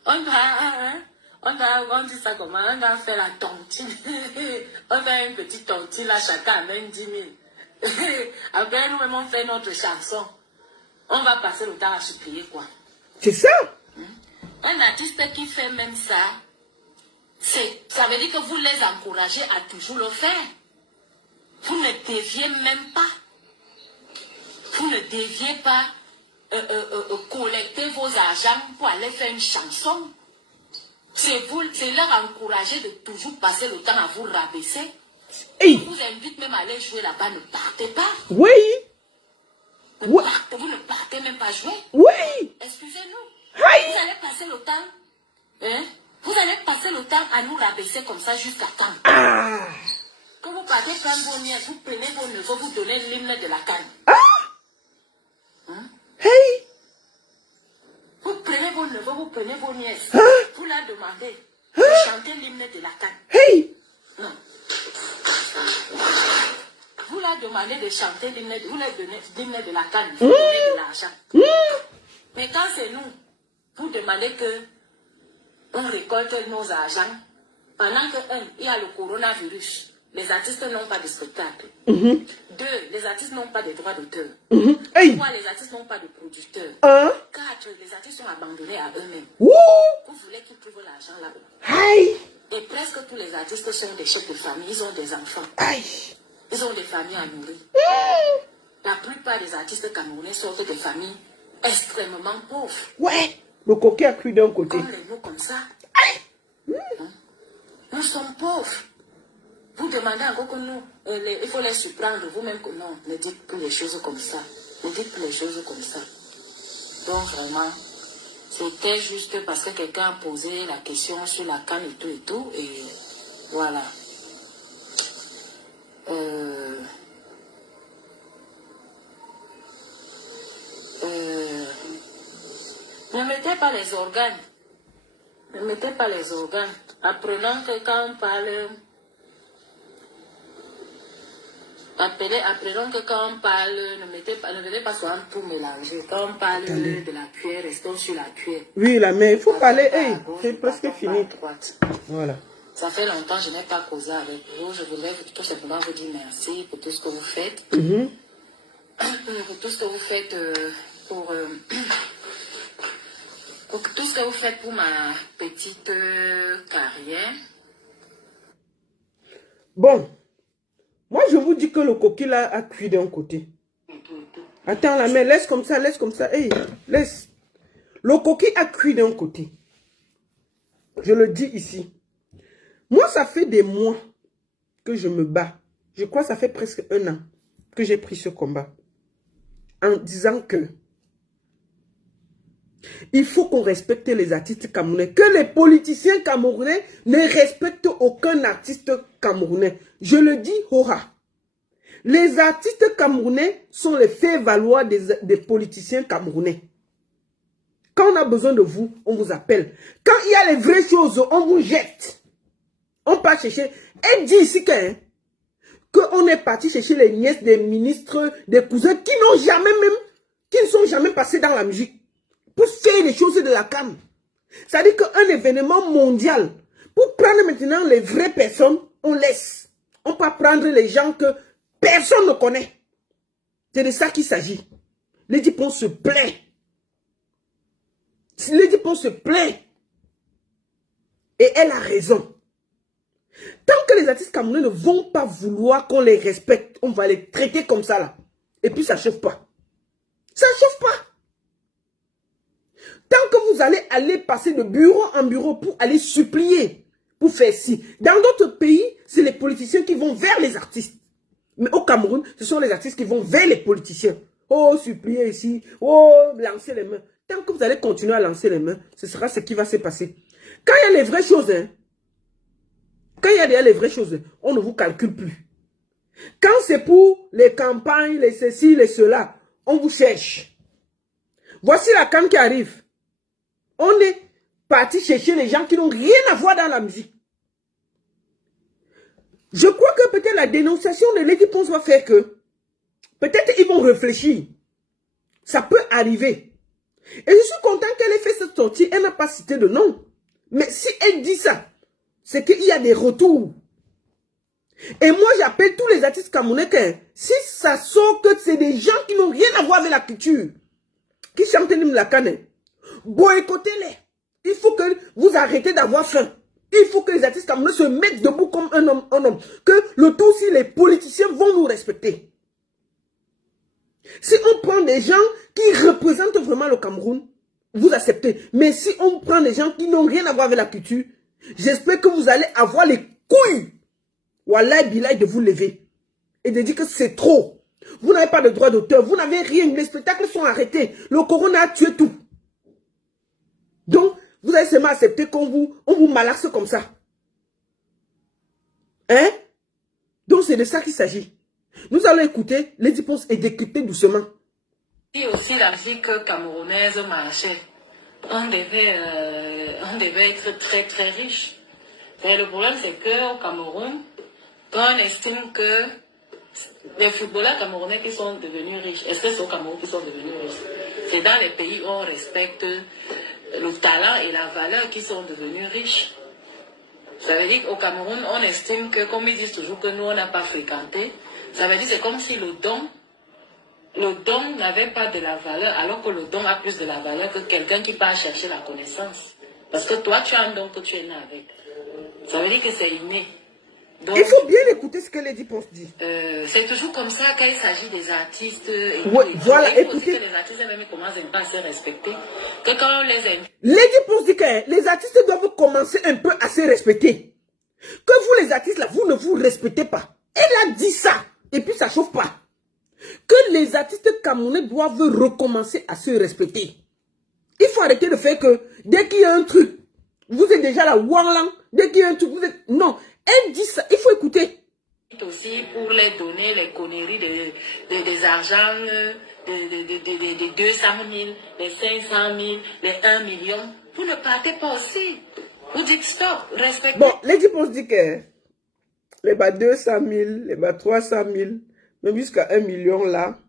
On dit ça comment? On doit faire la tontine. On fait une petite tontine là, chacun amène 10 000. Après, nous-mêmes, on fait notre chanson. On va passer le temps à supplier quoi? C'est ça? Un artiste qui fait même ça, ça veut dire que vous les encouragez à toujours le faire. Vous ne deviez même pas. Vous ne deviez pas collecter vos argent pour aller faire une chanson. C'est leur encourager de toujours passer le temps à vous rabaisser. Je vous invite même à aller jouer là-bas, ne partez pas. Oui. Vous ne partez même pas jouer. Oui. Excusez-nous. Vous allez passer le temps. Vous allez passer le temps à nous rabaisser comme ça jusqu'à quand? Quand vous partez prendre vos nièces, vous prenez vos neveux, vous donnez l'hymne de la Canne. Vous prenez vos neveux, vous prenez vos nièces. Vous leur demandez de chanter l'hymne de la Canne. Non. Vous leur demandez de chanter l'hymne de la Canne. Vous donnez de l'argent. Mais quand c'est nous, vous demandez que on récolte nos argent. Pendant que, il y a le coronavirus. Les artistes n'ont pas de spectacle. 2, les artistes n'ont pas de droits d'auteur. 3, les artistes n'ont pas de producteurs. 4, les artistes sont abandonnés à eux-mêmes. Vous voulez qu'ils trouvent l'argent là-bas. Et presque tous les artistes sont des chefs de famille. Ils ont des enfants. Ils ont des familles à nourrir. La plupart des artistes camerounais sortent des familles extrêmement pauvres. Le coquet a cru d'un côté. Comme les mots comme ça. Nous sommes pauvres. vous demandez encore que nous, il faut les surprendre vous-même que non, ne dites plus les choses comme ça. Ne dites plus les choses comme ça. Donc vraiment, c'était juste parce que quelqu'un a posé la question sur la canne et tout, et voilà. Ne mettez pas les organes. Ne mettez pas les organes. Apprenons que quand on parle... Apprenons que quand on parle, ne devez pas souvent tout mélanger. Quand on parle de la cuillère, restons sur la cuillère. Oui, là, mais il faut parler. Hey, c'est presque fini. Voilà. Ça fait longtemps que je n'ai pas causé avec vous. Je voulais tout simplement vous dire merci pour tout ce que vous faites. Pour tout ce que vous faites pour tout ce que vous faites pour ma petite carrière. Bon. Moi, je vous dis que le coquille là a cuit d'un côté. Attends, la main, laisse comme ça, laisse comme ça. Hey, laisse. Le coquille a cuit d'un côté. Je le dis ici. Moi, ça fait des mois que je me bats. Je crois que ça fait presque 1 an que j'ai pris ce combat. En disant que il faut qu'on respecte les artistes camerounais. Que les politiciens camerounais ne respectent aucun artiste camerounais. Je le dis, hora. Les artistes camerounais sont les faits-valoir des politiciens camerounais. Quand on a besoin de vous, on vous appelle. Quand il y a les vraies choses, on vous jette. On part chercher. Et dit ici qu'on est parti chercher les nièces des ministres, des cousins qui n'ont jamais même, qui ne sont jamais passés dans la musique. Pour faire les choses de la canne. C'est-à-dire qu'un événement mondial, pour prendre maintenant les vraies personnes, on laisse. On ne peut pas prendre les gens que personne ne connaît. C'est de ça qu'il s'agit. Lady Pon se plaint. Lady Pon se plaint. Et elle a raison. Tant que les artistes camerounais ne vont pas vouloir qu'on les respecte, on va les traiter comme ça là. Et puis ça ne chauffe pas. Ça ne chauffe pas. Tant que vous allez passer de bureau en bureau pour aller supplier, pour faire ci. Dans d'autres pays, c'est les politiciens qui vont vers les artistes. Mais au Cameroun, ce sont les artistes qui vont vers les politiciens. Oh, supplier ici. Oh, lancer les mains. Tant que vous allez continuer à lancer les mains, ce sera ce qui va se passer. Quand il y a les vraies choses, quand il y a les vraies choses, on ne vous calcule plus. Quand c'est pour les campagnes, les ceci, les cela, on vous cherche. Voici la canne qui arrive. On est parti chercher les gens qui n'ont rien à voir dans la musique. Je crois que peut-être la dénonciation de Lady Pon va faire que peut-être ils vont réfléchir. Ça peut arriver. Et je suis content qu'elle ait fait cette sortie. Elle n'a pas cité de nom. Mais si elle dit ça, c'est qu'il y a des retours. Et moi, j'appelle tous les artistes camerounais que si ça sort que c'est des gens qui n'ont rien à voir avec la culture, qui chantent la canne, boycottez-les. Il faut que vous arrêtez d'avoir faim. Il faut que les artistes camerounais se mettent debout comme un homme. Que le tout aussi, les politiciens vont nous respecter. Si on prend des gens qui représentent vraiment le Cameroun, vous acceptez. Mais si on prend des gens qui n'ont rien à voir avec la culture, j'espère que vous allez avoir les couilles, wallahi billahi, de vous lever. Et de dire que c'est trop. Vous n'avez pas de droit d'auteur. Vous n'avez rien. Les spectacles sont arrêtés. Le corona a tué tout. Donc, vous allez seulement accepter qu'on vous malaxe comme ça. Hein? Donc, c'est de ça qu'il s'agit. Nous allons écouter Lady Pon et décrypter doucement. Si aussi la musique camerounaise marchait, on devait être très très riche. Mais le problème, c'est qu'au Cameroun, quand on estime que les footballeurs camerounais qui sont devenus riches, est-ce que c'est au Cameroun qui sont devenus riches? C'est dans les pays où on respecte le talent et la valeur qui sont devenus riches. Ça veut dire qu'au Cameroun, on estime que, comme ils disent toujours que nous, on n'a pas fréquenté, ça veut dire que c'est comme si le don n'avait pas de la valeur, alors que le don a plus de la valeur que quelqu'un qui part chercher la connaissance. Parce que toi, tu as un don que tu es né avec. Ça veut dire que c'est inné. Donc, il faut bien écouter ce que Lady Pon dit. C'est toujours comme ça quand il s'agit des artistes. Voilà, écoutez. Que les artistes même commencent pas à se respecter. Que quand on les aime. Lady Pon dit que les artistes doivent commencer un peu à se respecter. Que vous les artistes là, vous ne vous respectez pas. Elle a dit ça. Et puis ça chauffe pas. Que les artistes camerounais doivent recommencer à se respecter. Il faut arrêter de faire que dès qu'il y a un truc, vous êtes déjà là, Wanglang. Dès qu'il y a un truc, vous êtes... Non, elle dit ça, il faut écouter. Aussi pour les donner les conneries des argents, de 200 000, les 500 000, les 1 million. Vous ne partez pas aussi. Vous dites stop, respectez. Bon, Lady Pons dit que les bas 200 000, les bas 300 000, même jusqu'à 1 million là,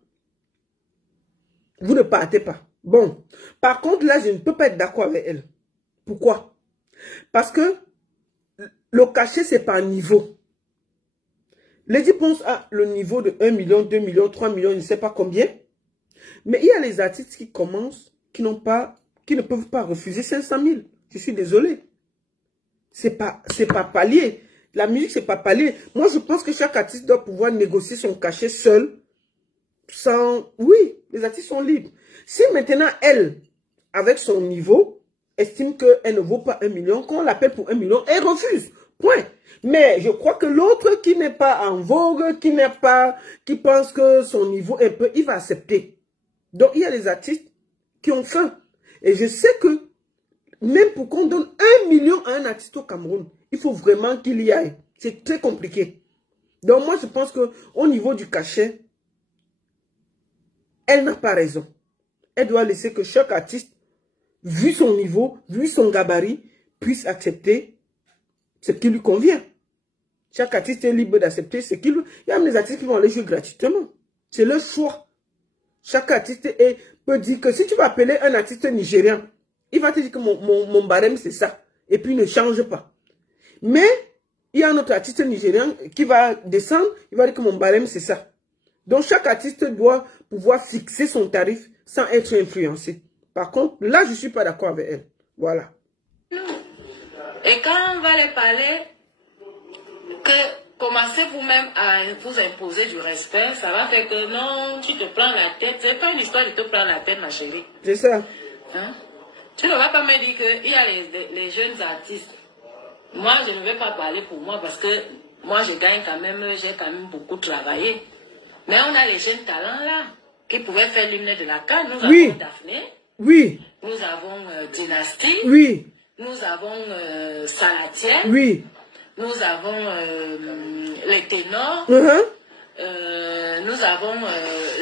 vous ne partez pas. Bon, par contre là, je ne peux pas être d'accord avec elle. Pourquoi? Parce que le cachet, c'est par niveau. Lady Pons a le niveau de 1 million, 2 millions, 3 millions, je ne sais pas combien. Mais il y a les artistes qui commencent, qui ne peuvent pas refuser 500 000. Je suis désolé. C'est pas palier. La musique, c'est pas palier. Moi, je pense que chaque artiste doit pouvoir négocier son cachet seul. Sans... Oui, les artistes sont libres. Si maintenant, elle, avec son niveau, estime qu'elle ne vaut pas 1 million, qu'on l'appelle pour 1 million, elle refuse. Point. Mais je crois que l'autre qui n'est pas en vogue, qui pense que son niveau est peu, il va accepter. Donc, il y a des artistes qui ont faim. Et je sais que même pour qu'on donne 1 million à un artiste au Cameroun, il faut vraiment qu'il y aille. C'est très compliqué. Donc, moi, je pense qu'au niveau du cachet, elle n'a pas raison. Elle doit laisser que chaque artiste, vu son niveau, vu son gabarit, puisse accepter ce qui lui convient. Chaque artiste est libre d'accepter ce qui lui... Il y a même des artistes qui vont aller jouer gratuitement. C'est leur choix. Chaque artiste peut dire que si tu vas appeler un artiste nigérian, il va te dire que mon barème c'est ça. Et puis il ne change pas. Mais il y a un autre artiste nigérian qui va descendre, il va dire que mon barème c'est ça. Donc chaque artiste doit pouvoir fixer son tarif sans être influencé. Par contre, là je ne suis pas d'accord avec elle. Voilà. Et quand on va les parler, que commencez vous-même à vous imposer du respect, ça va faire que non, tu te prends la tête. C'est pas une histoire de te prendre la tête, ma chérie. C'est ça. Hein? Tu ne vas pas me dire qu'il y a les jeunes artistes. Moi, je ne vais pas parler pour moi parce que moi, j'ai quand même beaucoup travaillé. Mais on a les jeunes talents là qui pouvaient faire l'hymne de la CAN. Nous avons Daphné. Oui. Nous avons Dynastie. Oui. Nous avons Salatiel. Oui. Nous avons les ténors. Nous avons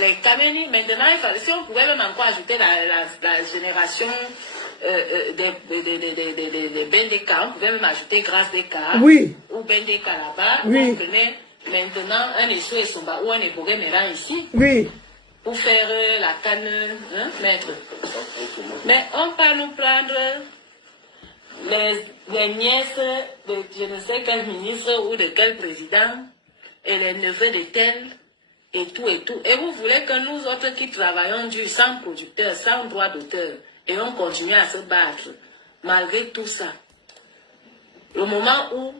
les Kameni. Maintenant, il fallait, si on pouvait même encore ajouter la génération des Bendeka, on pouvait même ajouter Grâce Deka. Oui. Ou Bendeka là-bas. Oui. On prenait maintenant un Essou et Somba ou un Ebouré Méran ici. Oui. Pour faire la canne, hein, maître. Mais on peut nous prendre les nièces de je ne sais quel ministre ou de quel président et les neveux de tel et tout et tout. Et vous voulez que nous autres qui travaillons dur sans producteur, sans droit d'auteur, et on continue à se battre malgré tout ça. Le moment où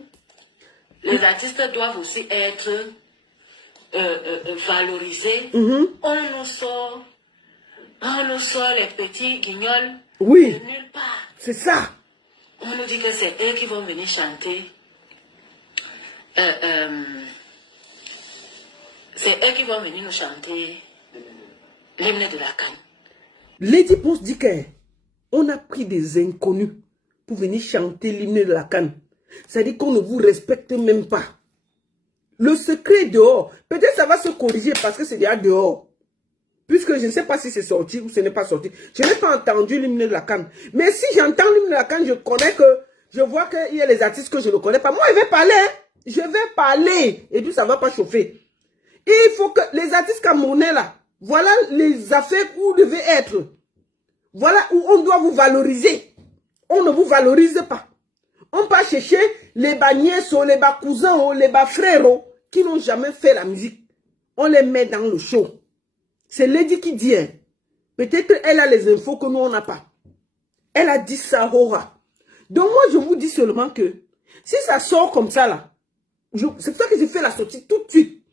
les artistes doivent aussi être valorisés, on nous sort les petits guignols de nulle part. C'est ça. On nous dit que c'est eux qui vont venir chanter. C'est eux qui vont venir nous chanter l'hymne de la CAN. Lady Pons dit qu'on a pris des inconnus pour venir chanter l'hymne de la CAN. C'est-à-dire qu'on ne vous respecte même pas. Le secret est dehors. Peut-être ça va se corriger parce que c'est déjà dehors. Puisque je ne sais pas si c'est sorti ou ce n'est pas sorti. Je n'ai pas entendu l'hymne de la CAN. Mais si j'entends l'hymne de la CAN, je vois qu'il y a les artistes que je ne connais pas. Moi, je vais parler. Je vais parler. Et puis, ça ne va pas chauffer. Et il faut que les artistes camerounais, là, voilà les affaires où vous devez être. Voilà où on doit vous valoriser. On ne vous valorise pas. On peut chercher les nièces, les cousins, les frères qui n'ont jamais fait la musique. On les met dans le show. C'est Lady qui dit. Peut-être elle a les infos que nous, on n'a pas. Elle a dit ça, Hora. Donc moi, je vous dis seulement que si ça sort comme ça, là, c'est pour ça que j'ai fait la sortie tout de suite.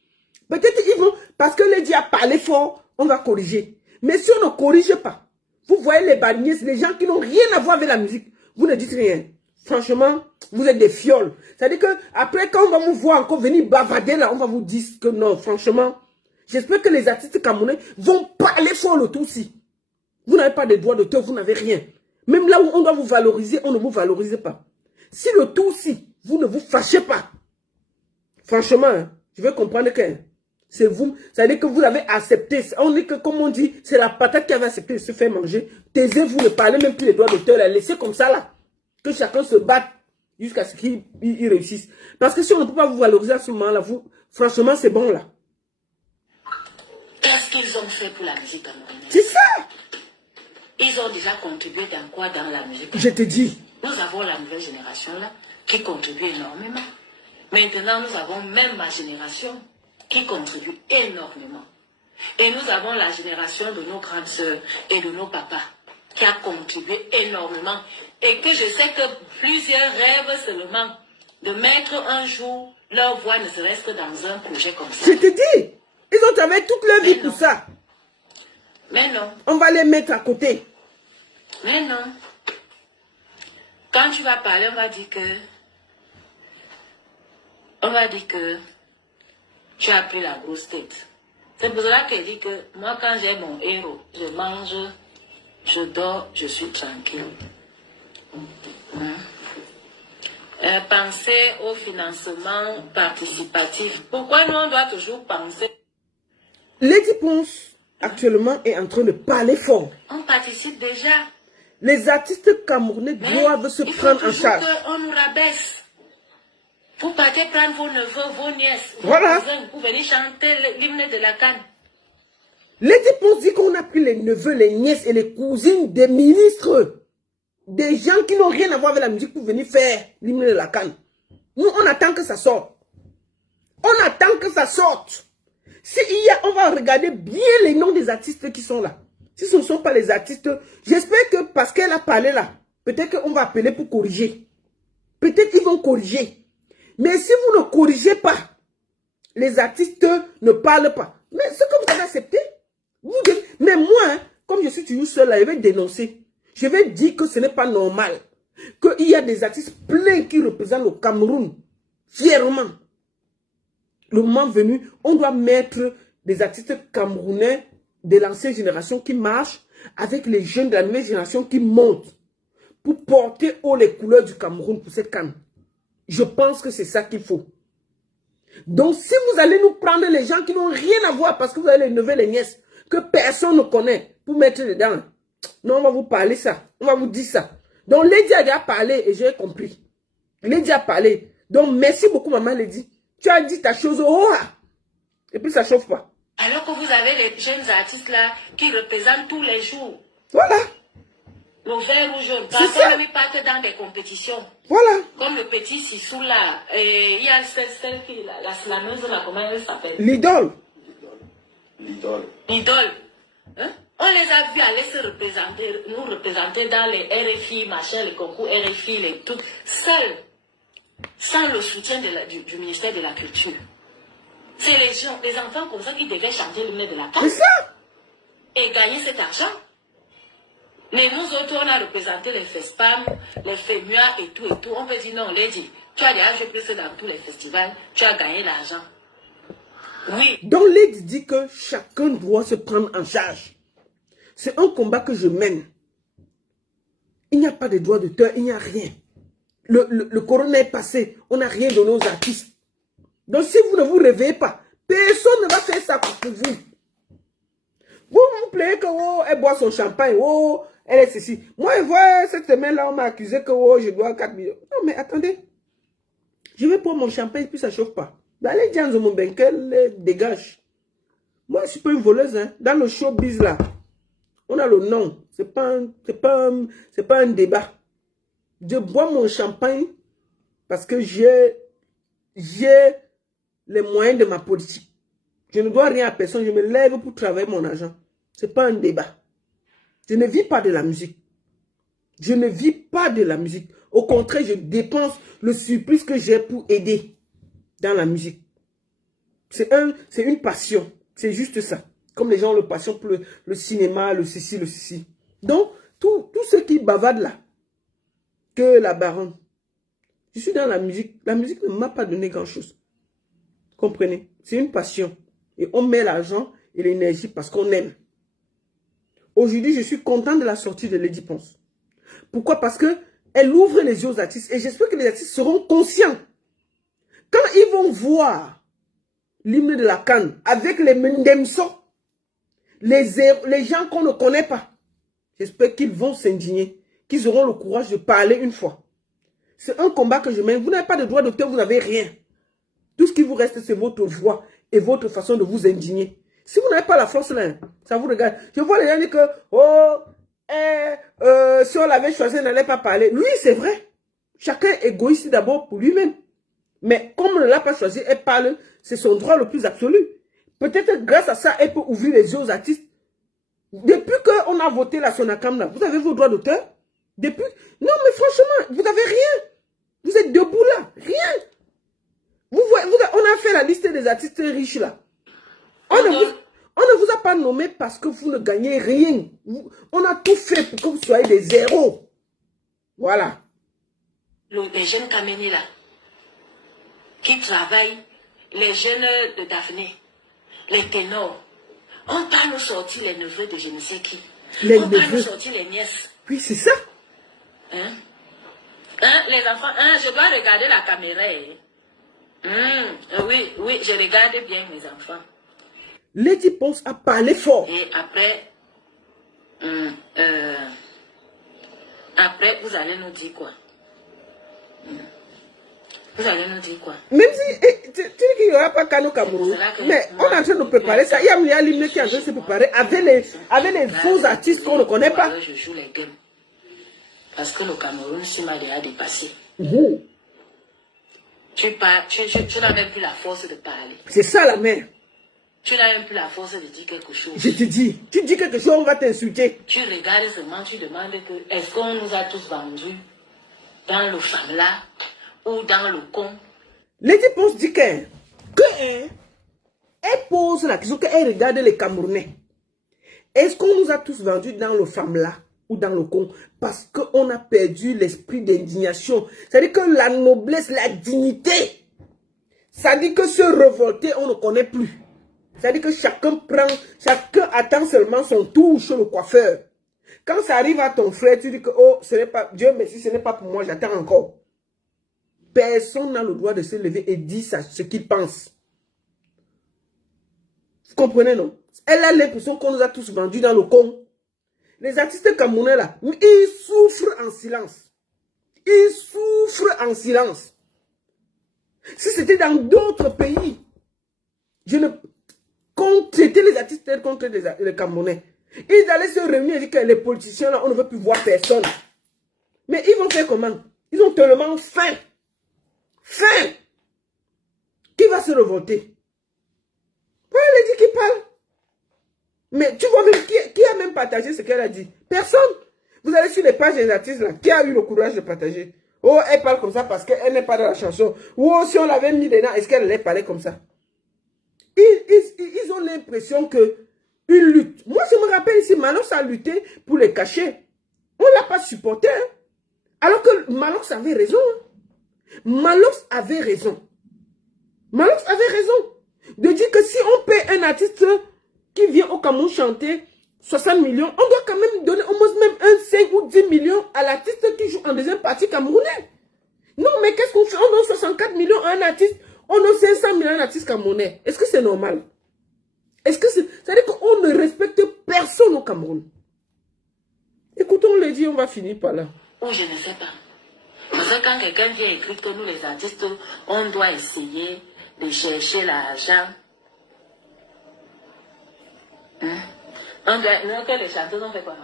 Peut-être ils vont, parce que Lady a parlé fort, on va corriger. Mais si on ne corrige pas, vous voyez les nièces, les gens qui n'ont rien à voir avec la musique, vous ne dites rien. Franchement, vous êtes des fioles. C'est-à-dire que après, quand on va vous voir encore venir bavarder là, on va vous dire que non, franchement. J'espère que les artistes camerounais vont parler fort le Tutsi. Vous n'avez pas de droits d'auteur, vous n'avez rien. Même là où on doit vous valoriser, on ne vous valorise pas. Si le Tutsi, vous ne vous fâchez pas. Franchement, hein, je veux comprendre que c'est vous. C'est-à-dire que vous avez accepté. On est que, comme on dit, c'est la patate qui avait accepté de se faire manger. Taisez-vous, ne parlez même plus des droits d'auteur. Laissez comme ça là. Que chacun se batte jusqu'à ce qu'il réussisse. Parce que si on ne peut pas vous valoriser à ce moment-là, vous, franchement, c'est bon là. Qu'est-ce qu'ils ont fait pour la musique camerounaise? C'est ça. Ils ont déjà contribué dans quoi dans la musique? Je te dis. Nous avons la nouvelle génération là qui contribue énormément. Maintenant, nous avons même ma génération qui contribue énormément. Et nous avons la génération de nos grandes sœurs et de nos papas qui a contribué énormément. Et que je sais que plusieurs rêvent seulement de mettre un jour leur voix, ne serait-ce que dans un projet comme ça. Je te dis. Ils ont travaillé toute leur vie pour ça. Mais non. On va les mettre à côté. Mais non. Quand tu vas parler, on va dire que tu as pris la grosse tête. C'est pour cela qu'elle dit que moi, quand j'ai mon héros, je mange, je dors, je suis tranquille. Penser au financement participatif. Pourquoi nous, on doit toujours penser? Lady Ponce, actuellement, est en train de parler fort. On participe déjà. Les artistes camerounais doivent se prendre en charge. On nous rabaisse. Vous partez prendre vos neveux, vos nièces, vos Voilà. cousins, vous venez chanter l'hymne de la Cannes. Lady Ponce dit qu'on a pris les neveux, les nièces et les cousines des ministres. Des gens qui n'ont rien à voir avec la musique pour venir faire l'hymne de la Cannes. Nous, on attend que ça sorte. On attend que ça sorte. On va regarder bien les noms des artistes qui sont là. Si ce ne sont pas les artistes, j'espère que parce qu'elle a parlé là, peut-être qu'on va appeler pour corriger. Peut-être qu'ils vont corriger. Mais si vous ne corrigez pas, les artistes ne parlent pas. Mais ce que vous avez accepté, vous dites, mais moi, hein, comme je suis toujours seul là, je vais dénoncer. Je vais dire que ce n'est pas normal. Qu'il y a des artistes pleins qui représentent le Cameroun fièrement. Le moment venu, on doit mettre des artistes camerounais de l'ancienne génération qui marchent avec les jeunes de la nouvelle génération qui montent pour porter haut les couleurs du Cameroun pour cette canne. Je pense que c'est ça qu'il faut. Donc, si vous allez nous prendre les gens qui n'ont rien à voir parce que vous avez les neveux, les nièces, que personne ne connaît, pour mettre dedans, non, on va vous parler ça. On va vous dire ça. Donc, Lady a déjà parlé et j'ai compris. Lady a parlé. Donc, merci beaucoup, maman Lady. Tu as dit ta chose, oh, et puis ça chauffe pas. Alors que vous avez les jeunes artistes là qui représentent tous les jours. Voilà. Le vert ou jaune. Quand on ne pas que dans des compétitions. Voilà. Comme le petit Sissou là. Et il y a celle qui, la slameuse là, comment elle s'appelle? L'idole. L'idole. Hein? On les a vus aller se représenter, nous représenter dans les RFI, machin, les concours RFI, les trucs, seuls, sans le soutien du ministère de la Culture. C'est les enfants comme ça qui devaient chanter l'hymne de la Cannes. C'est ça. Et gagner cet argent. Mais nous autres, on a représenté les FESPAM, les FEMUA et tout. On peut dire non, Lady, tu as déjà joué plus dans tous les festivals, tu as gagné l'argent. Oui. Donc, Lady dit que chacun doit se prendre en charge. C'est un combat que je mène. Il n'y a pas de droit d'auteur, il n'y a rien. Le corona est passé, on n'a rien donné aux artistes. Donc, si vous ne vous réveillez pas, personne ne va faire ça pour vous. Vous vous plaignez que oh, elle boit son champagne, oh, elle est ceci. Moi, je vois cette semaine-là, on m'a accusé que oh, je dois 4 millions. Non, mais attendez. Je vais prendre mon champagne, puis ça ne chauffe pas. Allez, dire dans mon benkel, dégage. Moi, je ne suis pas une voleuse. Hein. Dans le showbiz, là, on a le nom. Ce n'est pas un débat. Je bois mon champagne parce que j'ai les moyens de ma politique. Je ne dois rien à personne. Je me lève pour travailler mon argent. Ce n'est pas un débat. Je ne vis pas de la musique. Je ne vis pas de la musique. Au contraire, je dépense le surplus que j'ai pour aider dans la musique. C'est une passion. C'est juste ça. Comme les gens ont le passion pour le cinéma, le ceci, le ceci. Donc, tous ceux qui bavardent là, que la baronne, Je suis dans la musique. La musique ne m'a pas donné grand-chose. Comprenez? C'est une passion. Et on met l'argent et l'énergie parce qu'on aime. Aujourd'hui, je suis content de la sortie de Lady Ponce. Pourquoi? Parce que elle ouvre les yeux aux artistes. Et j'espère que les artistes seront conscients. Quand ils vont voir l'hymne de la Cannes avec les Mendemso, les gens qu'on ne connaît pas, j'espère qu'ils vont s'indigner, qu'ils auront le courage de parler une fois. C'est un combat que je mène. Vous n'avez pas de droit d'auteur, vous n'avez rien. Tout ce qui vous reste, c'est votre voix et votre façon de vous indigner. Si vous n'avez pas la force là, ça vous regarde. Je vois les gens dire que, si on l'avait choisi, on n'allait pas parler. Oui, c'est vrai. Chacun est égoïste d'abord pour lui-même. Mais comme on ne l'a pas choisi, elle parle, c'est son droit le plus absolu. Peut-être que grâce à ça, elle peut ouvrir les yeux aux artistes. Depuis qu'on a voté la Sonacam, là, vous avez vos droits d'auteur? Depuis... Non, mais franchement, vous n'avez rien. Vous êtes debout là, rien. Vous voyez, on a fait la liste des artistes riches là. On ne vous a pas nommé parce que vous ne gagnez rien. On a tout fait pour que vous soyez des zéros. Voilà. Les jeunes Kameni là, qui travaillent, les jeunes de Daphné, les ténors, on va nous sortir les neveux de je ne sais qui. Les on va neveux. nous sortir les nièces. Oui, c'est ça. Hein? Hein, les enfants, hein, je dois regarder la caméra. Oui, oui, je regarde bien mes enfants. Lady Ponce a parlé fort. Et après, après, vous allez nous dire quoi? Vous allez nous dire quoi? Même si, tu dis qu'il n'y aura pas Kano Cameroun, mais on est en train de préparer ça. Il y a Mlia Limne qui est en train de se préparer avec les faux artistes qu'on ne connaît pas. Je joue les games. Parce que le Cameroun, si m'a déjà dépassé. Tu n'as même plus la force de parler. C'est ça la mère. Tu n'as même plus la force de dire quelque chose. Je te dis, tu dis quelque chose, on va t'insulter. Tu regardes seulement, tu demandes que est-ce qu'on nous a tous vendus dans le famla ou dans le con? Lady Ponce dit elle pose la question qu'elle regarde les Camerounais. Est-ce qu'on nous a tous vendus dans le famla ou dans le con? Parce qu'on a perdu l'esprit d'indignation. C'est-à-dire que la noblesse, la dignité, ça dit que se révolter, on ne connaît plus. C'est-à-dire que chacun attend seulement son tour chez le coiffeur. Quand ça arrive à ton frère, tu dis que, oh, ce n'est pas, Dieu merci, ce n'est pas pour moi, j'attends encore. Personne n'a le droit de se lever et dire ce qu'il pense. Vous comprenez, non? Elle a l'impression qu'on nous a tous vendus dans le con. Les artistes camerounais là, ils souffrent en silence. Ils souffrent en silence. Si c'était dans d'autres pays, c'était les artistes contre les Camerounais. Ils allaient se réunir et dire que les politiciens là, on ne veut plus voir personne. Mais ils vont faire comment? Ils ont tellement faim. Faim. Qui va se révolter? Voilà, elle dit qu'il parle. Mais tu vois même qui a même partagé ce qu'elle a dit? Personne. Vous allez sur les pages des artistes là, qui a eu le courage de partager? Oh, elle parle comme ça parce qu'elle n'est pas dans la chanson. Ou oh, si on l'avait mis dedans, est-ce qu'elle allait parler comme ça? Ils ont l'impression que une lutte. Moi, je me rappelle ici, Malox a lutté pour les cachets. On ne l'a pas supporté. Hein? Alors que Malox avait raison. Hein? Malox avait raison. Malox avait raison. De dire que si on paie un artiste qui vient au Cameroun chanter 60 millions, on doit quand même donner au moins même 5 ou 10 millions à l'artiste qui joue en deuxième partie camerounais. Non, mais qu'est-ce qu'on fait? On donne 64 millions à un artiste. On a 500 millions d'artistes camerounais. Est-ce que c'est normal? Est-ce que c'est... C'est-à-dire qu'on ne respecte personne au Cameroun. Écoutons le dit, on va finir par là. Ou je ne sais pas. Parce que quand quelqu'un vient écrire que nous les artistes, on doit essayer de chercher l'argent. Hein? On doit... Non, que les chanteurs ont fait quoi?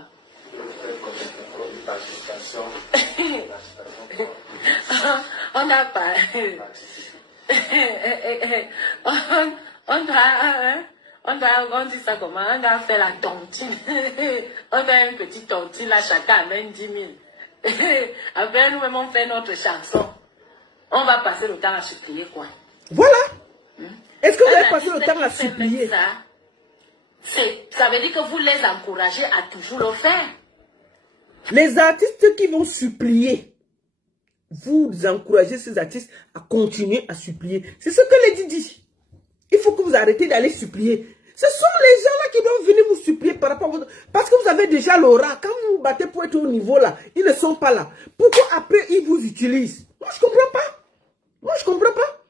On a pas... on dit ça comment? On a fait la tontine. On a une petite tontine là, chacun amène 10 000. Après, nous-mêmes, on fait notre chanson. On va passer le temps à supplier quoi? Voilà. Est-ce que vous allez passer le temps à supplier? Ça veut dire que vous les encouragez à toujours le faire. Les artistes qui vont supplier vous encouragez ces artistes à continuer à supplier. C'est ce que Lady dit. Il faut que vous arrêtez d'aller supplier. Ce sont les gens-là qui doivent venir vous supplier par rapport à votre... Parce que vous avez déjà l'aura. Quand vous vous battez pour être au niveau là, ils ne sont pas là. Pourquoi après ils vous utilisent? Moi, je ne comprends pas. Moi, je ne comprends pas.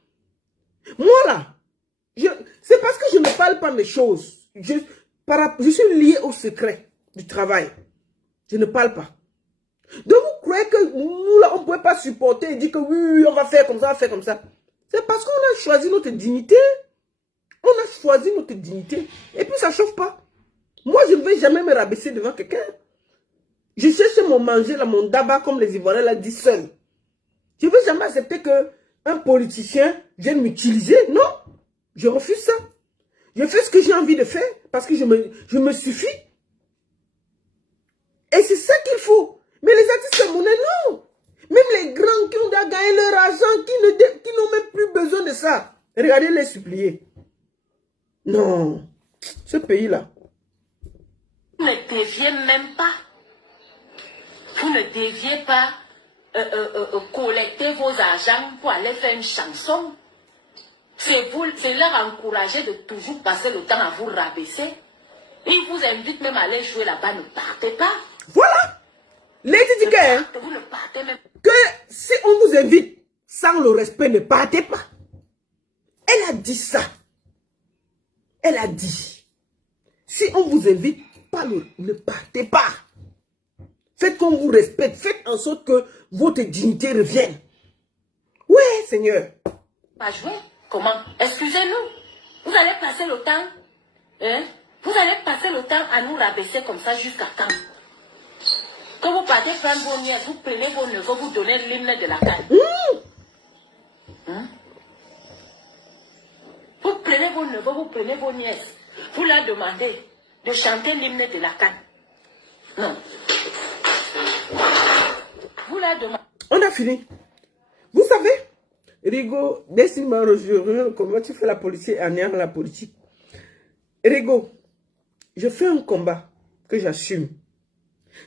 Moi, là, c'est parce que je ne parle pas mes choses. Je suis lié au secret du travail. Je ne parle pas. Donc, vous croyez que nous, là, on ne pouvait pas supporter et dire que oui, on va faire comme ça, on va faire comme ça. C'est parce qu'on a choisi notre dignité. On a choisi notre dignité. Et puis, ça ne chauffe pas. Moi, je ne vais jamais me rabaisser devant quelqu'un. Je cherche mon manger, là, mon daba, comme les Ivoiriens l'ont dit seul. Je ne vais jamais accepter qu'un politicien vienne m'utiliser. Non. Je refuse ça. Je fais ce que j'ai envie de faire parce que je me suffis. Et c'est ça qu'il faut. Mais les artistes camerounais, non. Même les grands qui ont gagné leur argent, qui n'ont même plus besoin de ça. Regardez les supplier. Non. Ce pays-là. Vous ne deviez même pas. Vous ne deviez pas collecter vos argent pour aller faire une chanson. C'est leur encourager de toujours passer le temps à vous rabaisser. Ils vous invitent même à aller jouer là-bas, ne partez pas. Voilà. Lady dit que, vous ne partez même pas. Que si on vous invite sans le respect, ne partez pas. Elle a dit ça. Elle a dit. Si on vous invite, ne partez pas. Faites qu'on vous respecte. Faites en sorte que votre dignité revienne. Oui, Seigneur. Pas jouer. Comment? Excusez-nous. Vous allez passer le temps. Hein? Vous allez passer le temps à nous rabaisser comme ça jusqu'à quand? Quand vous partez prendre vos nièces, vous prenez vos neveux, vous donnez l'hymne de la canne. Hein? Vous prenez vos neveux, vous prenez vos nièces. Vous leur demandez de chanter l'hymne de la canne. Non. Vous leur demandez. On a fini. Vous savez, Rigo, décidément, comment tu fais la politique et anéantir la politique. Rigo, je fais un combat que j'assume.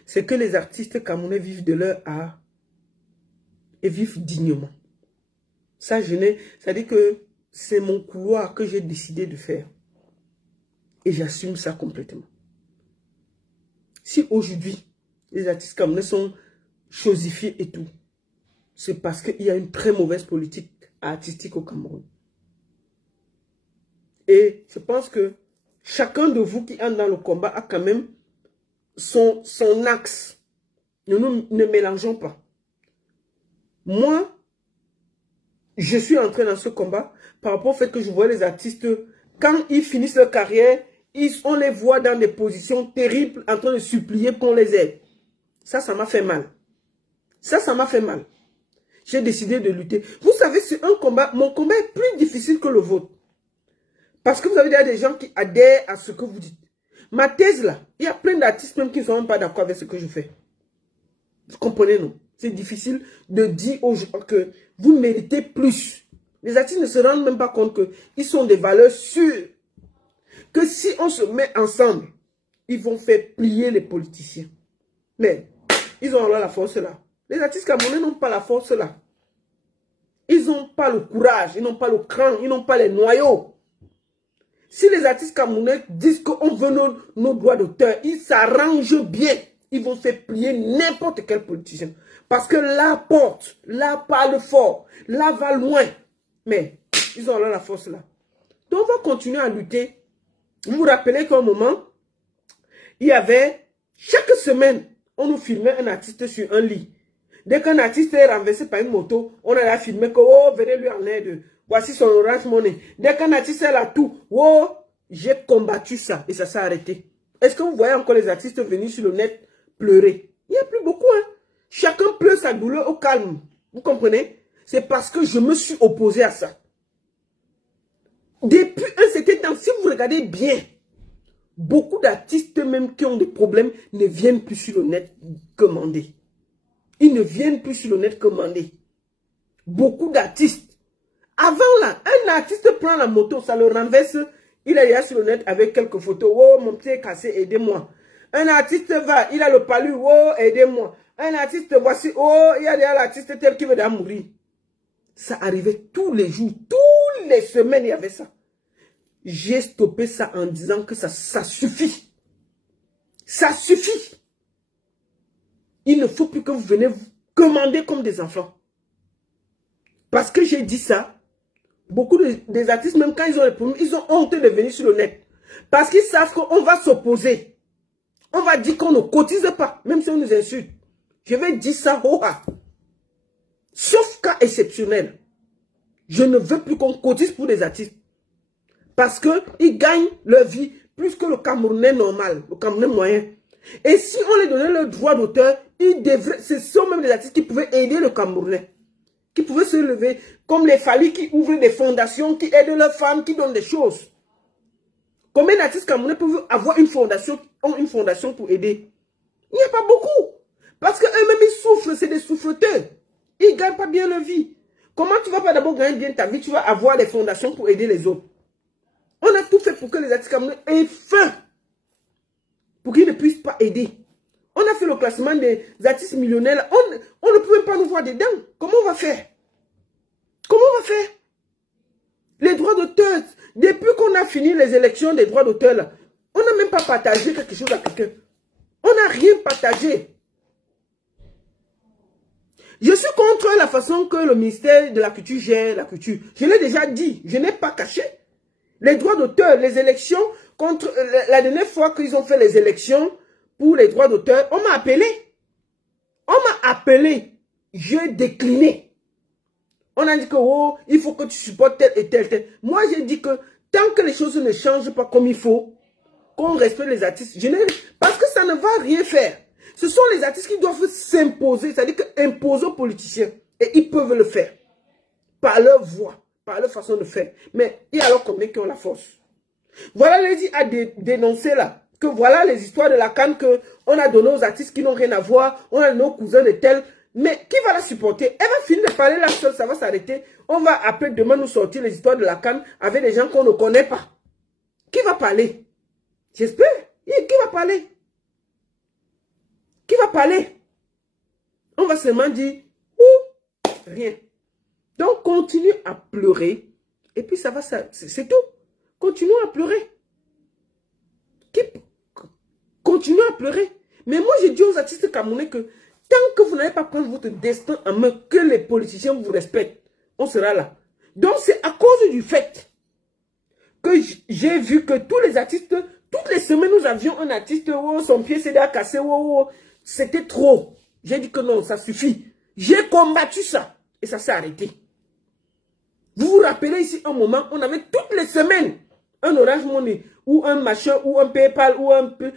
C'est que les artistes camerounais vivent de leur art et vivent dignement. Ça, ça dit que c'est mon couloir que j'ai décidé de faire. Et j'assume ça complètement. Si aujourd'hui, les artistes camerounais sont chosifiés et tout, c'est parce qu'il y a une très mauvaise politique artistique au Cameroun. Et je pense que chacun de vous qui entre dans le combat a quand même son axe. Nous ne mélangeons pas. Moi, je suis entré dans ce combat par rapport au fait que je vois les artistes, quand ils finissent leur carrière, on les voit dans des positions terribles en train de supplier qu'on les aide. Ça m'a fait mal. Ça m'a fait mal. J'ai décidé de lutter. Vous savez, c'est un combat. Mon combat est plus difficile que le vôtre. Parce que vous avez des gens qui adhèrent à ce que vous dites. Ma thèse là, il y a plein d'artistes même qui ne sont même pas d'accord avec ce que je fais. Vous comprenez, non? C'est difficile de dire aux gens que vous méritez plus. Les artistes ne se rendent même pas compte qu'ils sont des valeurs sûres. Que si on se met ensemble, ils vont faire plier les politiciens. Mais ils ont alors la force là. Les artistes camerounais n'ont pas la force là. Ils n'ont pas le courage, ils n'ont pas le cran, ils n'ont pas les noyaux. Si les artistes camerounais disent qu'on veut nos droits d'auteur, ils s'arrangent bien. Ils vont faire plier n'importe quel politicien. Parce que là porte, là parle fort, là va loin. Mais ils ont alors la force là. Donc on va continuer à lutter. Vous vous rappelez qu'à un moment, il y avait, chaque semaine, on nous filmait un artiste sur un lit. Dès qu'un artiste est renversé par une moto, on allait filmer que, oh, venez lui en aide. Voici son Orange Money. Dès qu'un artiste est là tout, oh, j'ai combattu ça et ça s'est arrêté. Est-ce que vous voyez encore les artistes venus sur le net pleurer? Il n'y a plus beaucoup, hein. Chacun pleure sa douleur au calme. Vous comprenez? C'est parce que je me suis opposé à ça. Depuis un certain temps, si vous regardez bien, beaucoup d'artistes même qui ont des problèmes ne viennent plus sur le net commander. Ils ne viennent plus sur le net commander. Beaucoup d'artistes. Avant là, un artiste prend la moto, ça le renverse, il est là sur le net avec quelques photos. Oh, mon pied est cassé, aidez-moi. Un artiste va, il a le palu, oh, aidez-moi. un artiste, voici, oh, il y a déjà l'artiste tel qui veut déjà mourir. Ça arrivait tous les jours, toutes les semaines, il y avait ça. J'ai stoppé ça en disant que ça suffit. Ça suffit. Il ne faut plus que vous venez vous commander comme des enfants. Parce que j'ai dit ça, beaucoup des artistes, même quand ils ont les problèmes, ils ont honte de venir sur le net. Parce qu'ils savent qu'on va s'opposer. On va dire qu'on ne cotise pas, même si on nous insulte. Je vais dire ça, sauf cas exceptionnel. Je ne veux plus qu'on cotise pour des artistes. Parce qu'ils gagnent leur vie plus que le Camerounais normal, le Camerounais moyen. Et si on les donnait le droit d'auteur, ce sont même des artistes qui pouvaient aider le Camerounais. Qui pouvaient se lever, comme les Fali qui ouvrent des fondations, qui aident leurs femmes, qui donnent des choses. Combien d'artistes camerounais peuvent avoir une fondation pour aider? Il n'y a pas beaucoup. Parce qu'eux-mêmes, ils souffrent, c'est des souffreteurs. Ils ne gagnent pas bien leur vie. Comment tu ne vas pas d'abord gagner bien ta vie, tu vas avoir des fondations pour aider les autres? On a tout fait pour que les artistes camerounais aient faim. Pour qu'ils ne puissent pas aider. On a fait le classement des artistes millionnaires. On ne peut même pas nous voir dedans. Comment on va faire? Comment on va faire? Les droits d'auteur, depuis qu'on a fini les élections des droits d'auteur, là, on n'a même pas partagé quelque chose à quelqu'un. On n'a rien partagé. Je suis contre la façon que le ministère de la Culture gère la culture. Je l'ai déjà dit, je n'ai pas caché. Les droits d'auteur, les élections, contre la dernière fois qu'ils ont fait les élections pour les droits d'auteur, on m'a appelé. On m'a appelé. J'ai décliné. On a dit que oh, il faut que tu supportes tel et tel, tel. Moi, j'ai dit que tant que les choses ne changent pas comme il faut, qu'on respecte les artistes, parce que ça ne va rien faire. Ce sont les artistes qui doivent s'imposer, c'est-à-dire imposer aux politiciens. Et ils peuvent le faire. Par leur voix, par leur façon de faire. Mais il y a alors combien qui ont la force. Voilà, Lady a dénoncé là, que voilà les histoires de la CAN qu'on a donné aux artistes qui n'ont rien à voir, on a donné aux cousins de tels. Mais qui va la supporter? Elle va finir de parler là seule, ça va s'arrêter. On va après demain nous sortir les histoires de la CAN avec des gens qu'on ne connaît pas. Qui va parler? J'espère. Qui va parler? Qui va parler? On va seulement dire rien. Donc continue à pleurer. Et puis ça va, c'est tout. Continuez à pleurer. Continuez à pleurer. Mais moi je dis aux artistes camerounais que tant que vous n'allez pas prendre votre destin en main, que les politiciens vous respectent, on sera là. Donc c'est à cause du fait que j'ai vu que tous les artistes, toutes les semaines nous avions un artiste, son pied s'est cassé, c'était trop. J'ai dit que non, ça suffit. J'ai combattu ça et ça s'est arrêté. Vous vous rappelez ici un moment, on avait toutes les semaines un Orange Money ou un machin ou un PayPal ou un peu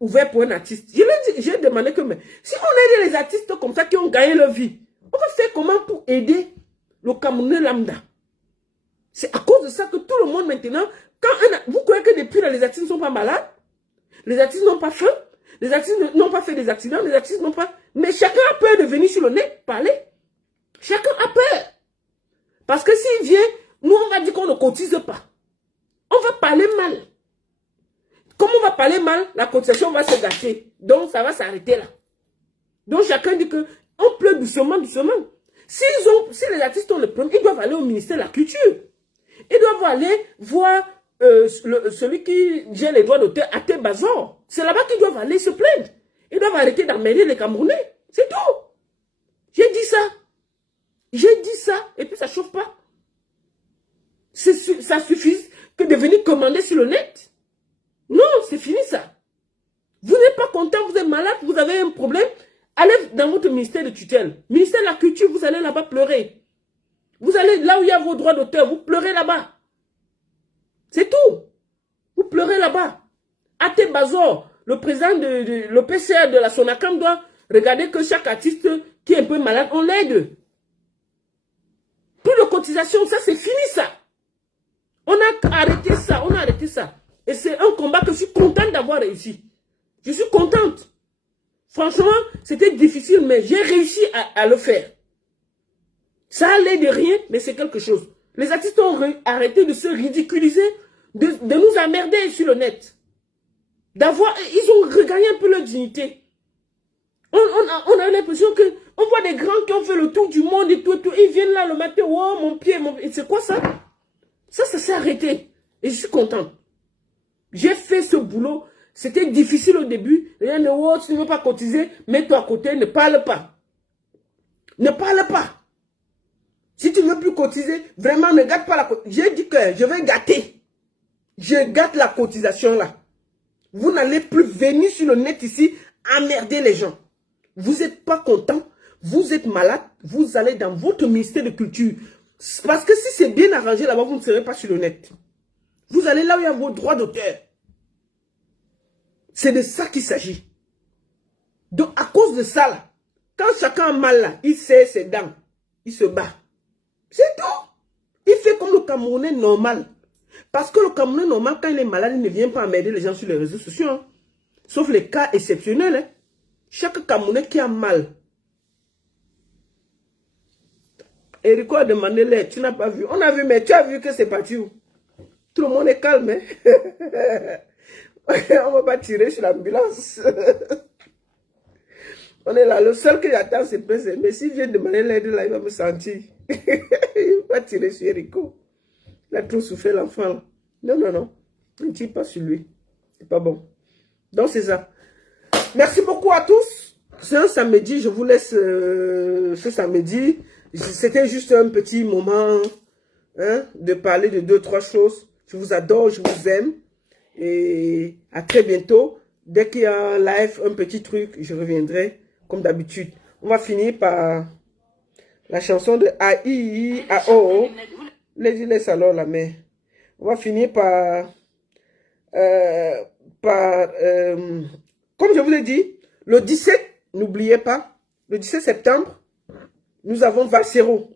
ouvert pour un artiste. J'ai demandé que mais, si on aide les artistes comme ça qui ont gagné leur vie, on va faire comment pour aider le Camerounais lambda? C'est à cause de ça que tout le monde maintenant, vous croyez que depuis là, les artistes ne sont pas malades? Les artistes n'ont pas faim? Les artistes n'ont pas fait des accidents? Les artistes n'ont pas... Mais chacun a peur de venir sur le net parler. Chacun a peur. Parce que s'il vient, nous on va dire qu'on ne cotise pas. On va parler mal. Comme on va parler mal, la cotisation va se gâcher. Donc ça va s'arrêter là. Donc chacun dit que on pleure doucement, doucement. Si les artistes ont le problème, ils doivent aller au ministère de la Culture. Ils doivent aller voir celui qui gère les droits d'auteur, Athé Bazor. C'est là-bas qu'ils doivent aller se plaindre. Ils doivent arrêter d'emmerder les Camerounais. C'est tout. J'ai dit ça. J'ai dit ça. Et puis ça ne chauffe pas. Ça suffit que de venir commander sur le net. Non, c'est fini ça. Vous n'êtes pas content, vous êtes malade, vous avez un problème. Allez dans votre ministère de tutelle. Ministère de la Culture, vous allez là-bas pleurer. Vous allez là où il y a vos droits d'auteur, vous pleurez là-bas. C'est tout. Vous pleurez là-bas. Athé Bazor, le président le PCR de la Sonacam doit regarder que chaque artiste qui est un peu malade, on l'aide. Plus de cotisation, ça c'est fini ça. On a arrêté ça, on a arrêté ça. Et c'est un combat que je suis contente d'avoir réussi. Je suis contente. Franchement, c'était difficile, mais j'ai réussi à le faire. Ça allait de rien, mais c'est quelque chose. Les artistes ont arrêté de se ridiculiser, de nous emmerder sur le net. Ils ont regagné un peu leur dignité. On a l'impression que on voit des grands qui ont fait le tour du monde et tout. Ils viennent là le matin, oh mon pied, c'est quoi ça? Ça s'est arrêté. Et je suis content. J'ai fait ce boulot. C'était difficile au début. Les gens disent, oh, si tu ne veux pas cotiser, mets-toi à côté, ne parle pas. Ne parle pas. Si tu ne veux plus cotiser, vraiment ne gâte pas la cotisation. J'ai dit que je vais gâter. Je gâte la cotisation là. Vous n'allez plus venir sur le net ici emmerder les gens. Vous n'êtes pas content, vous êtes malade, vous allez dans votre ministère de culture. Parce que si c'est bien arrangé là-bas, vous ne serez pas sur le net. Vous allez là où il y a vos droits d'auteur. C'est de ça qu'il s'agit. Donc à cause de ça là, quand chacun a mal là, il serre ses dents, il se bat. C'est tout. Il fait comme le Camerounais normal. Parce que le Camerounais normal, quand il est malade, il ne vient pas emmerder les gens sur les réseaux sociaux. Hein. Sauf les cas exceptionnels. Hein. Chaque Camerounais qui a mal. Erico a demandé l'aide, tu n'as pas vu. On a vu, mais tu as vu que c'est parti où? Tout le monde est calme. Hein? On ne va pas tirer sur l'ambulance. On est là. Le seul que j'attends, c'est Prince. Mais s'il vient demander l'aide, là, il va me sentir. Il va tirer sur Erico. Il a trop souffert l'enfant. Non, non, non. Ne tire pas sur lui. C'est pas bon. Donc, c'est ça. Merci beaucoup à tous. C'est un samedi. Je vous laisse ce samedi. C'était juste un petit moment hein, de parler de 2-3 choses. Je vous adore, je vous aime. Et à très bientôt. Dès qu'il y a un live, un petit truc, je reviendrai comme d'habitude. On va finir par la chanson de AI, AO. Laisse alors la main. On va finir par... comme je vous l'ai dit, le 17, n'oubliez pas, le 17 septembre, nous avons Valsero.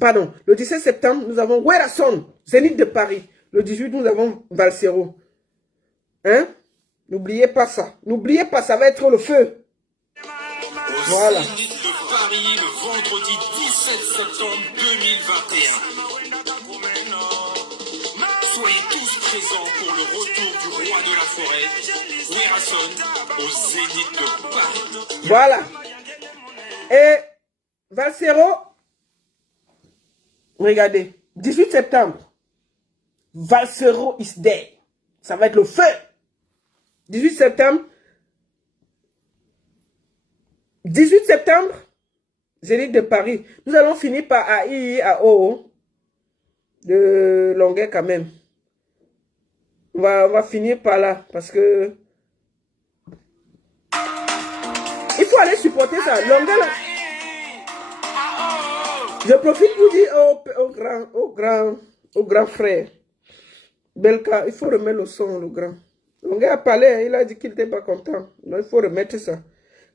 Pardon, le 17 septembre, nous avons Werason, Zénith de Paris. Le 18, nous avons Valsero. Hein? N'oubliez pas ça. N'oubliez pas, ça va être le feu. Voilà. Zénith de Paris, le vendredi 17 septembre 2021. Soyez tous présents pour le retour du roi de la forêt, Werason, au Zénith de Paris. Voilà. Et Valsero, regardez, 18 septembre, Valsero is there. Ça va être le feu. 18 septembre, Zénith de Paris. Nous allons finir par AI, AO de Longueuil quand même. On va finir par là parce que il faut aller supporter ça. Longueuil, là. Je profite pour dire au grand frère Belka, il faut remettre le son, le grand. Longueuil a parlé, il a dit qu'il n'était pas content. Donc il faut remettre ça.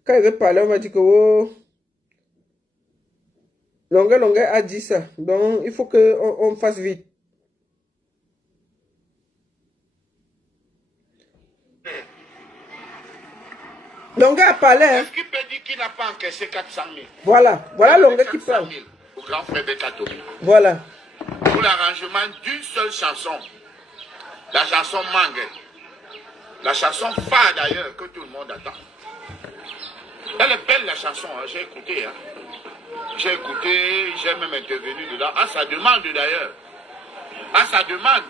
Quand il veut parler, on va dire que oh, Longueuil a dit ça. Donc il faut qu'on fasse vite. Longueuil a parlé. Hein. Est-ce qu'il peut dire qu'il n'a pas encaissé 400 000? Voilà Longueuil qui parle. 400 000 au grand frère Bekatobi. Voilà. Pour l'arrangement d'une seule chanson. La chanson Mangue. La chanson phare d'ailleurs que tout le monde attend. Elle est belle la chanson, hein. J'ai écouté. Hein. J'ai écouté, j'ai même intervenu dedans. À sa demande d'ailleurs. À sa demande.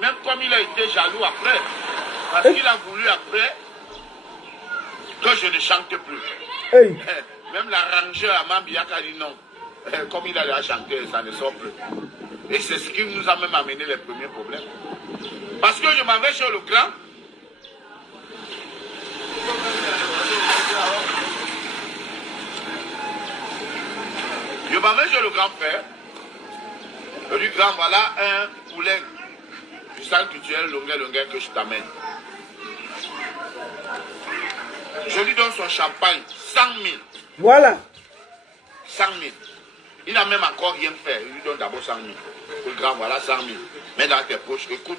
Même comme il a été jaloux après. Parce qu'il a voulu après que je ne chante plus. Hey. Même l'arrangeur Amam Biaka a dit non. Comme il a déjà chanté, ça ne sort plus. Et c'est ce qui nous a même amené les premiers problèmes. Parce que je m'en vais chez le grand. Je m'en vais chez le grand-père. Je lui dis, grand, voilà un poulet du centre culturel Longueuil que je t'amène. Je lui donne son champagne, 100 000. Voilà. 100 000. Il n'a même encore rien fait. Il lui donne d'abord 100 000. Le grand, voilà 100 000. Mets dans tes poches, écoute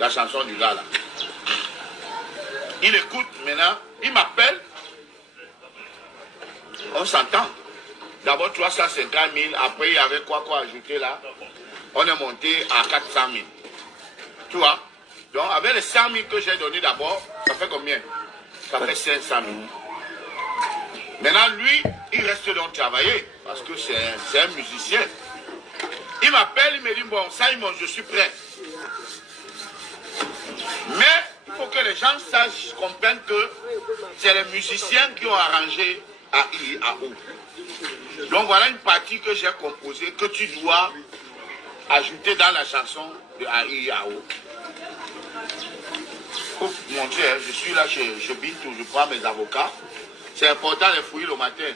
la chanson du gars là. Il écoute maintenant, il m'appelle. On s'entend. D'abord 350 000, après il y avait quoi ajouter là. On est monté à 400 000. Tu vois? Donc avec les 100 000 que j'ai donné d'abord, ça fait combien? Ça fait 500 000. Maintenant, lui, il reste donc travailler, parce que c'est un musicien. Il m'appelle, il me dit, bon, Simon, je suis prêt. Mais il faut que les gens sachent, comprennent que c'est les musiciens qui ont arrangé AIAO. Donc voilà une partie que j'ai composée, que tu dois ajouter dans la chanson de AIAO. Pour montrer, je suis là chez Bintou, je prends mes avocats. C'est important les fouiller le matin.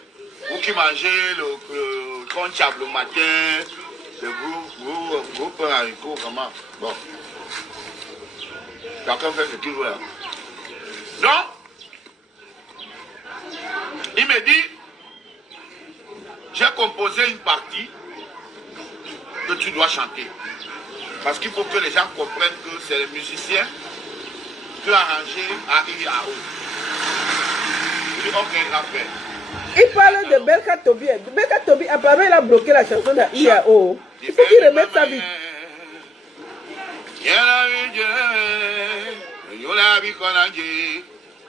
Vous qui mangez le conchab le matin, le gros pain haricot, comment? Bon. Chacun fait ce qu'il veut. Donc, il me dit, j'ai composé une partie que tu dois chanter. Parce qu'il faut que les gens comprennent que c'est les musiciens qui ont arrangé AIAO. Je dis, ok, grand frère. Il parle de Belka Tobi. Belka Tobi, apparemment, il a bloqué la chanson d'AIAO. Il faut qu'il remette sa vie.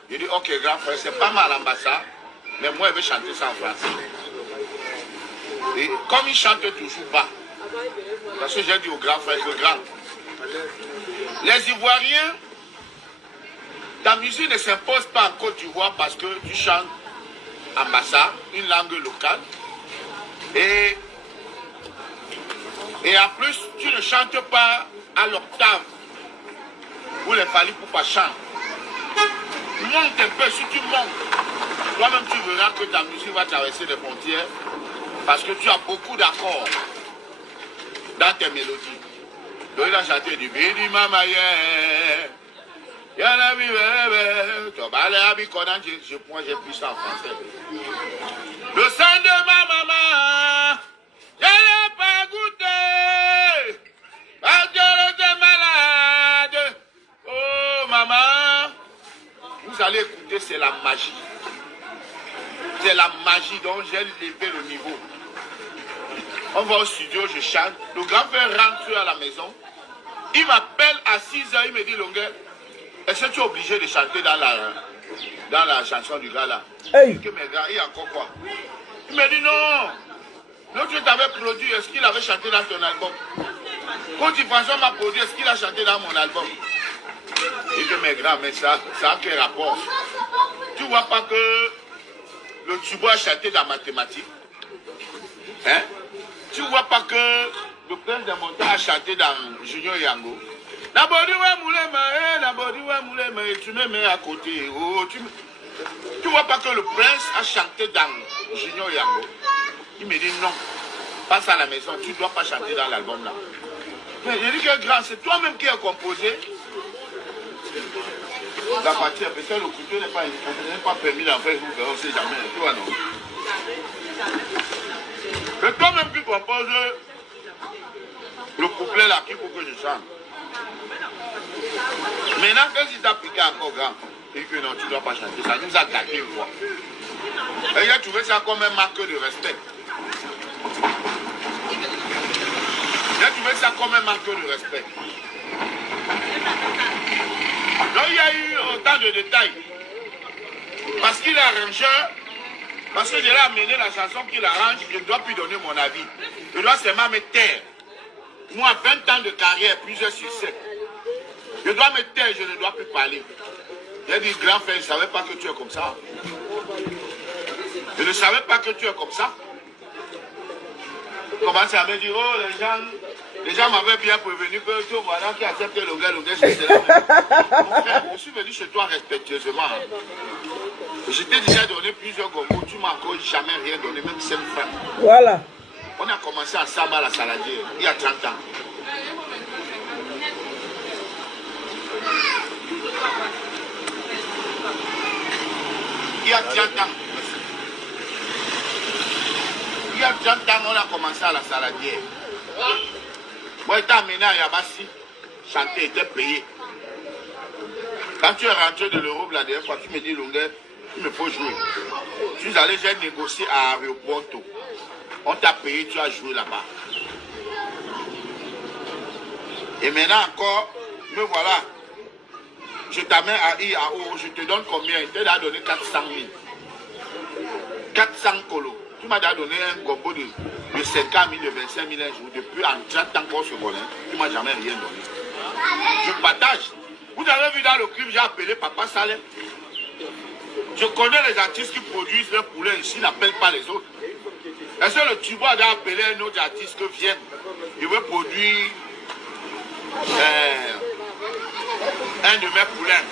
Je dis, ok, grand frère, c'est pas mal l'ambassade, mais moi, je vais chanter ça en français. Et comme il chante toujours pas, parce que j'ai dit au grand frère, le grand, les Ivoiriens, ta musique ne s'impose pas en Côte d'Ivoire parce que tu chantes ambassade, une langue locale, et en plus, tu ne chantes pas à l'octave où les fallis pour pas chanter. Monte un peu, si tu montes, toi-même tu verras que ta musique va traverser les frontières parce que tu as beaucoup d'accords dans tes mélodies. Donc il a chanté du Bidi Mama yeah. J'ai pris ça en français. Le sang de ma maman, je n'ai pas goûté. Parce que j'étais malade. Oh maman, vous allez écouter, c'est la magie. C'est la magie dont j'ai levé le niveau. On va au studio, je chante. Le grand-père rentre à la maison. Il m'appelle à 6 h, il me dit, Longueur, est-ce que tu es obligé de chanter dans la chanson du gars là? Hey. Que mes gars, il y a encore quoi? Il me dit non. L'autre tu t'avais produit, est-ce qu'il avait chanté dans ton album? Quand François m'a produit, est-ce qu'il a chanté dans mon album? Il dit mes grands, mais ça a quel rapport? Tu vois pas que le Tubo a chanté dans mathématiques? Hein? Tu vois pas que le prince de Monta a chanté dans Junior Yango? Tu me mets à côté. Oh, tu vois pas que le prince a chanté dans Junior Yango? Il me dit non. Passe à la maison, tu ne dois pas chanter dans l'album là. Mais je dis que grand, c'est toi-même qui as composé. La partie, peut-être le couteau n'est pas permis d'en faire, on ne sait jamais. Tu vois non? C'est toi-même qui compose le couplet là qu'il faut que je chante. Maintenant, qu'est-ce qu'il t'a piqué encore grand? Il dit que non, tu ne dois pas chanter. Ça nous a gâté une fois. Et il a trouvé ça comme un marque de respect. Il a trouvé ça comme un marque de respect. Donc il y a eu autant de détails. Parce qu'il est arrangeur, parce que je l'ai amené la chanson qu'il arrange, je ne dois plus donner mon avis. Je dois seulement me taire. Moi, 20 ans de carrière, plusieurs succès. Je dois me taire, je ne dois plus parler. J'ai dit, grand frère, je ne savais pas que tu es comme ça. Je ne savais pas que tu es comme ça. Comment ça me dit, oh, les gens m'avaient bien prévenu que tu voilà qui accepte le gars, c'est là. Mon frère, je suis venu chez toi respectueusement. Je t'ai déjà donné plusieurs gombos, tu m'as encore jamais rien donné, même 5 francs. Voilà. On a commencé ensemble à la saladier, il y a 30 ans. Il y a 30 ans. Il y a 30 ans, on a commencé à la saladière. Moi, j'étais amené à Yabassi, chanter, était payé. Quand tu es rentré de l'Europe la dernière fois, tu me dis, Longueur, il me faut jouer. Je suis allé, j'ai négocié à Aéroporto. On t'a payé, tu as joué là-bas. Et maintenant encore, me voilà. Je t'amène à IAO, je te donne combien? Il t'a donné 400 000. 400 colos. Tu m'as déjà donné un combo de 50 000, de 25 000 un jour. Depuis en 30 ans qu'on se connaît, tu m'as jamais rien donné. Je partage. Vous avez vu dans le clip, j'ai appelé Papa Saleh. Je connais les artistes qui produisent leur poulet ici, n'appellent pas les autres. Est-ce que le Tubo a appelé un autre artiste que vienne? Il veut produire un de mes poulains.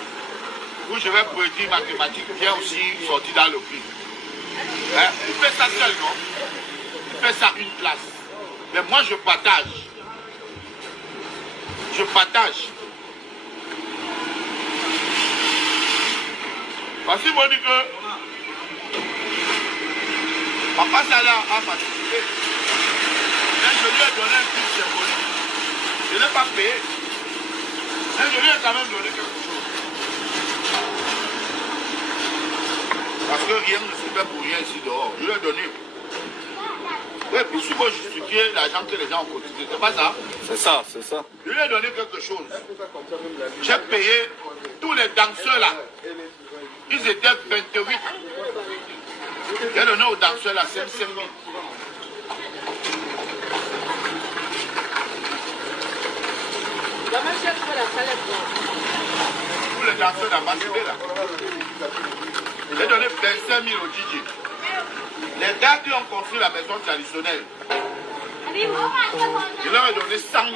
Où je vais produire mathématiques, vient aussi sortir dans le clip. Il fait ça seul, non? Il fait ça une place. Mais moi, je partage. Je partage. Parce que moi, je dis que Papa Saleh a participé. Mais je lui ai donné un prix symbolique. Je ne l'ai pas payé. Mais je lui ai quand même donné quelque chose. Parce que rien ne se fait pour rien ici dehors. Je lui ai donné. Oui, puis il faut justifier l'argent que les gens ont cotisé. C'est pas ça? C'est ça, c'est ça. Je lui ai donné quelque chose. J'ai payé tous les danseurs là. Ils étaient 28. J'ai donné aux danseurs là 5 000. Tous les danseurs d'ambassadeur là. J'ai donné 25 000 au DJ. Les gars qui ont construit la maison traditionnelle, je leur ai donné 100 000.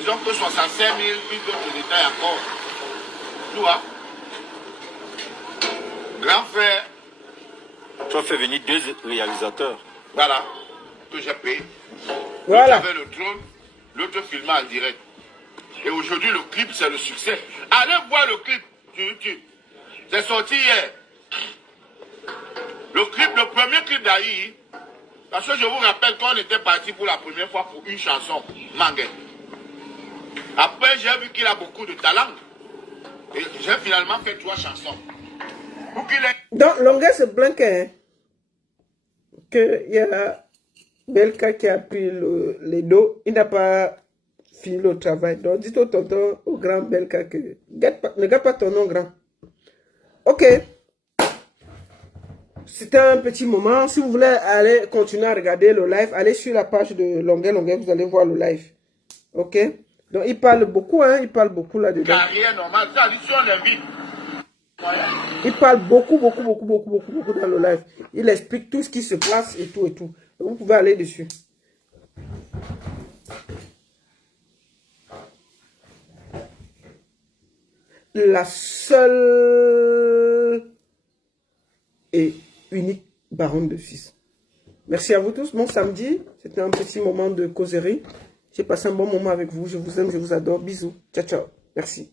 Ils ont que 65 000, puis d'autres détails encore. Tu vois? Grand frère. Tu as fait venir 2 réalisateurs. Voilà, que j'ai payé. Voilà. J'avais le drone, l'autre filmé en direct. Et aujourd'hui, le clip, c'est le succès. Allez voir le clip sur YouTube. C'est sorti hier. Le clip, le premier clip d'Aïe, parce que je vous rappelle qu'on était parti pour la première fois pour une chanson, Mangue. Après, j'ai vu qu'il a beaucoup de talent. Et j'ai finalement fait 3 chansons. Pour qu'il ait... Donc, Longuet se plaint qu'il y a Belka qui a pris les dos. Il n'a pas fini le travail. Donc, dites au tonton, au grand Belka que ne garde pas ton nom grand. Ok. C'était un petit moment. Si vous voulez aller continuer à regarder le live, allez sur la page de Longuet, vous allez voir le live. Ok. Donc, il parle beaucoup, hein. Il parle beaucoup là-dedans. Carrière normale, ça dit si on l'invite. Il parle beaucoup dans le live. Il explique tout ce qui se passe et tout et tout. Donc, vous pouvez aller dessus. La seule et unique baronne de Suisse. Merci à vous tous. Bon samedi, c'était un petit moment de causerie. J'ai passé un bon moment avec vous. Je vous aime, je vous adore. Bisous. Ciao, ciao. Merci.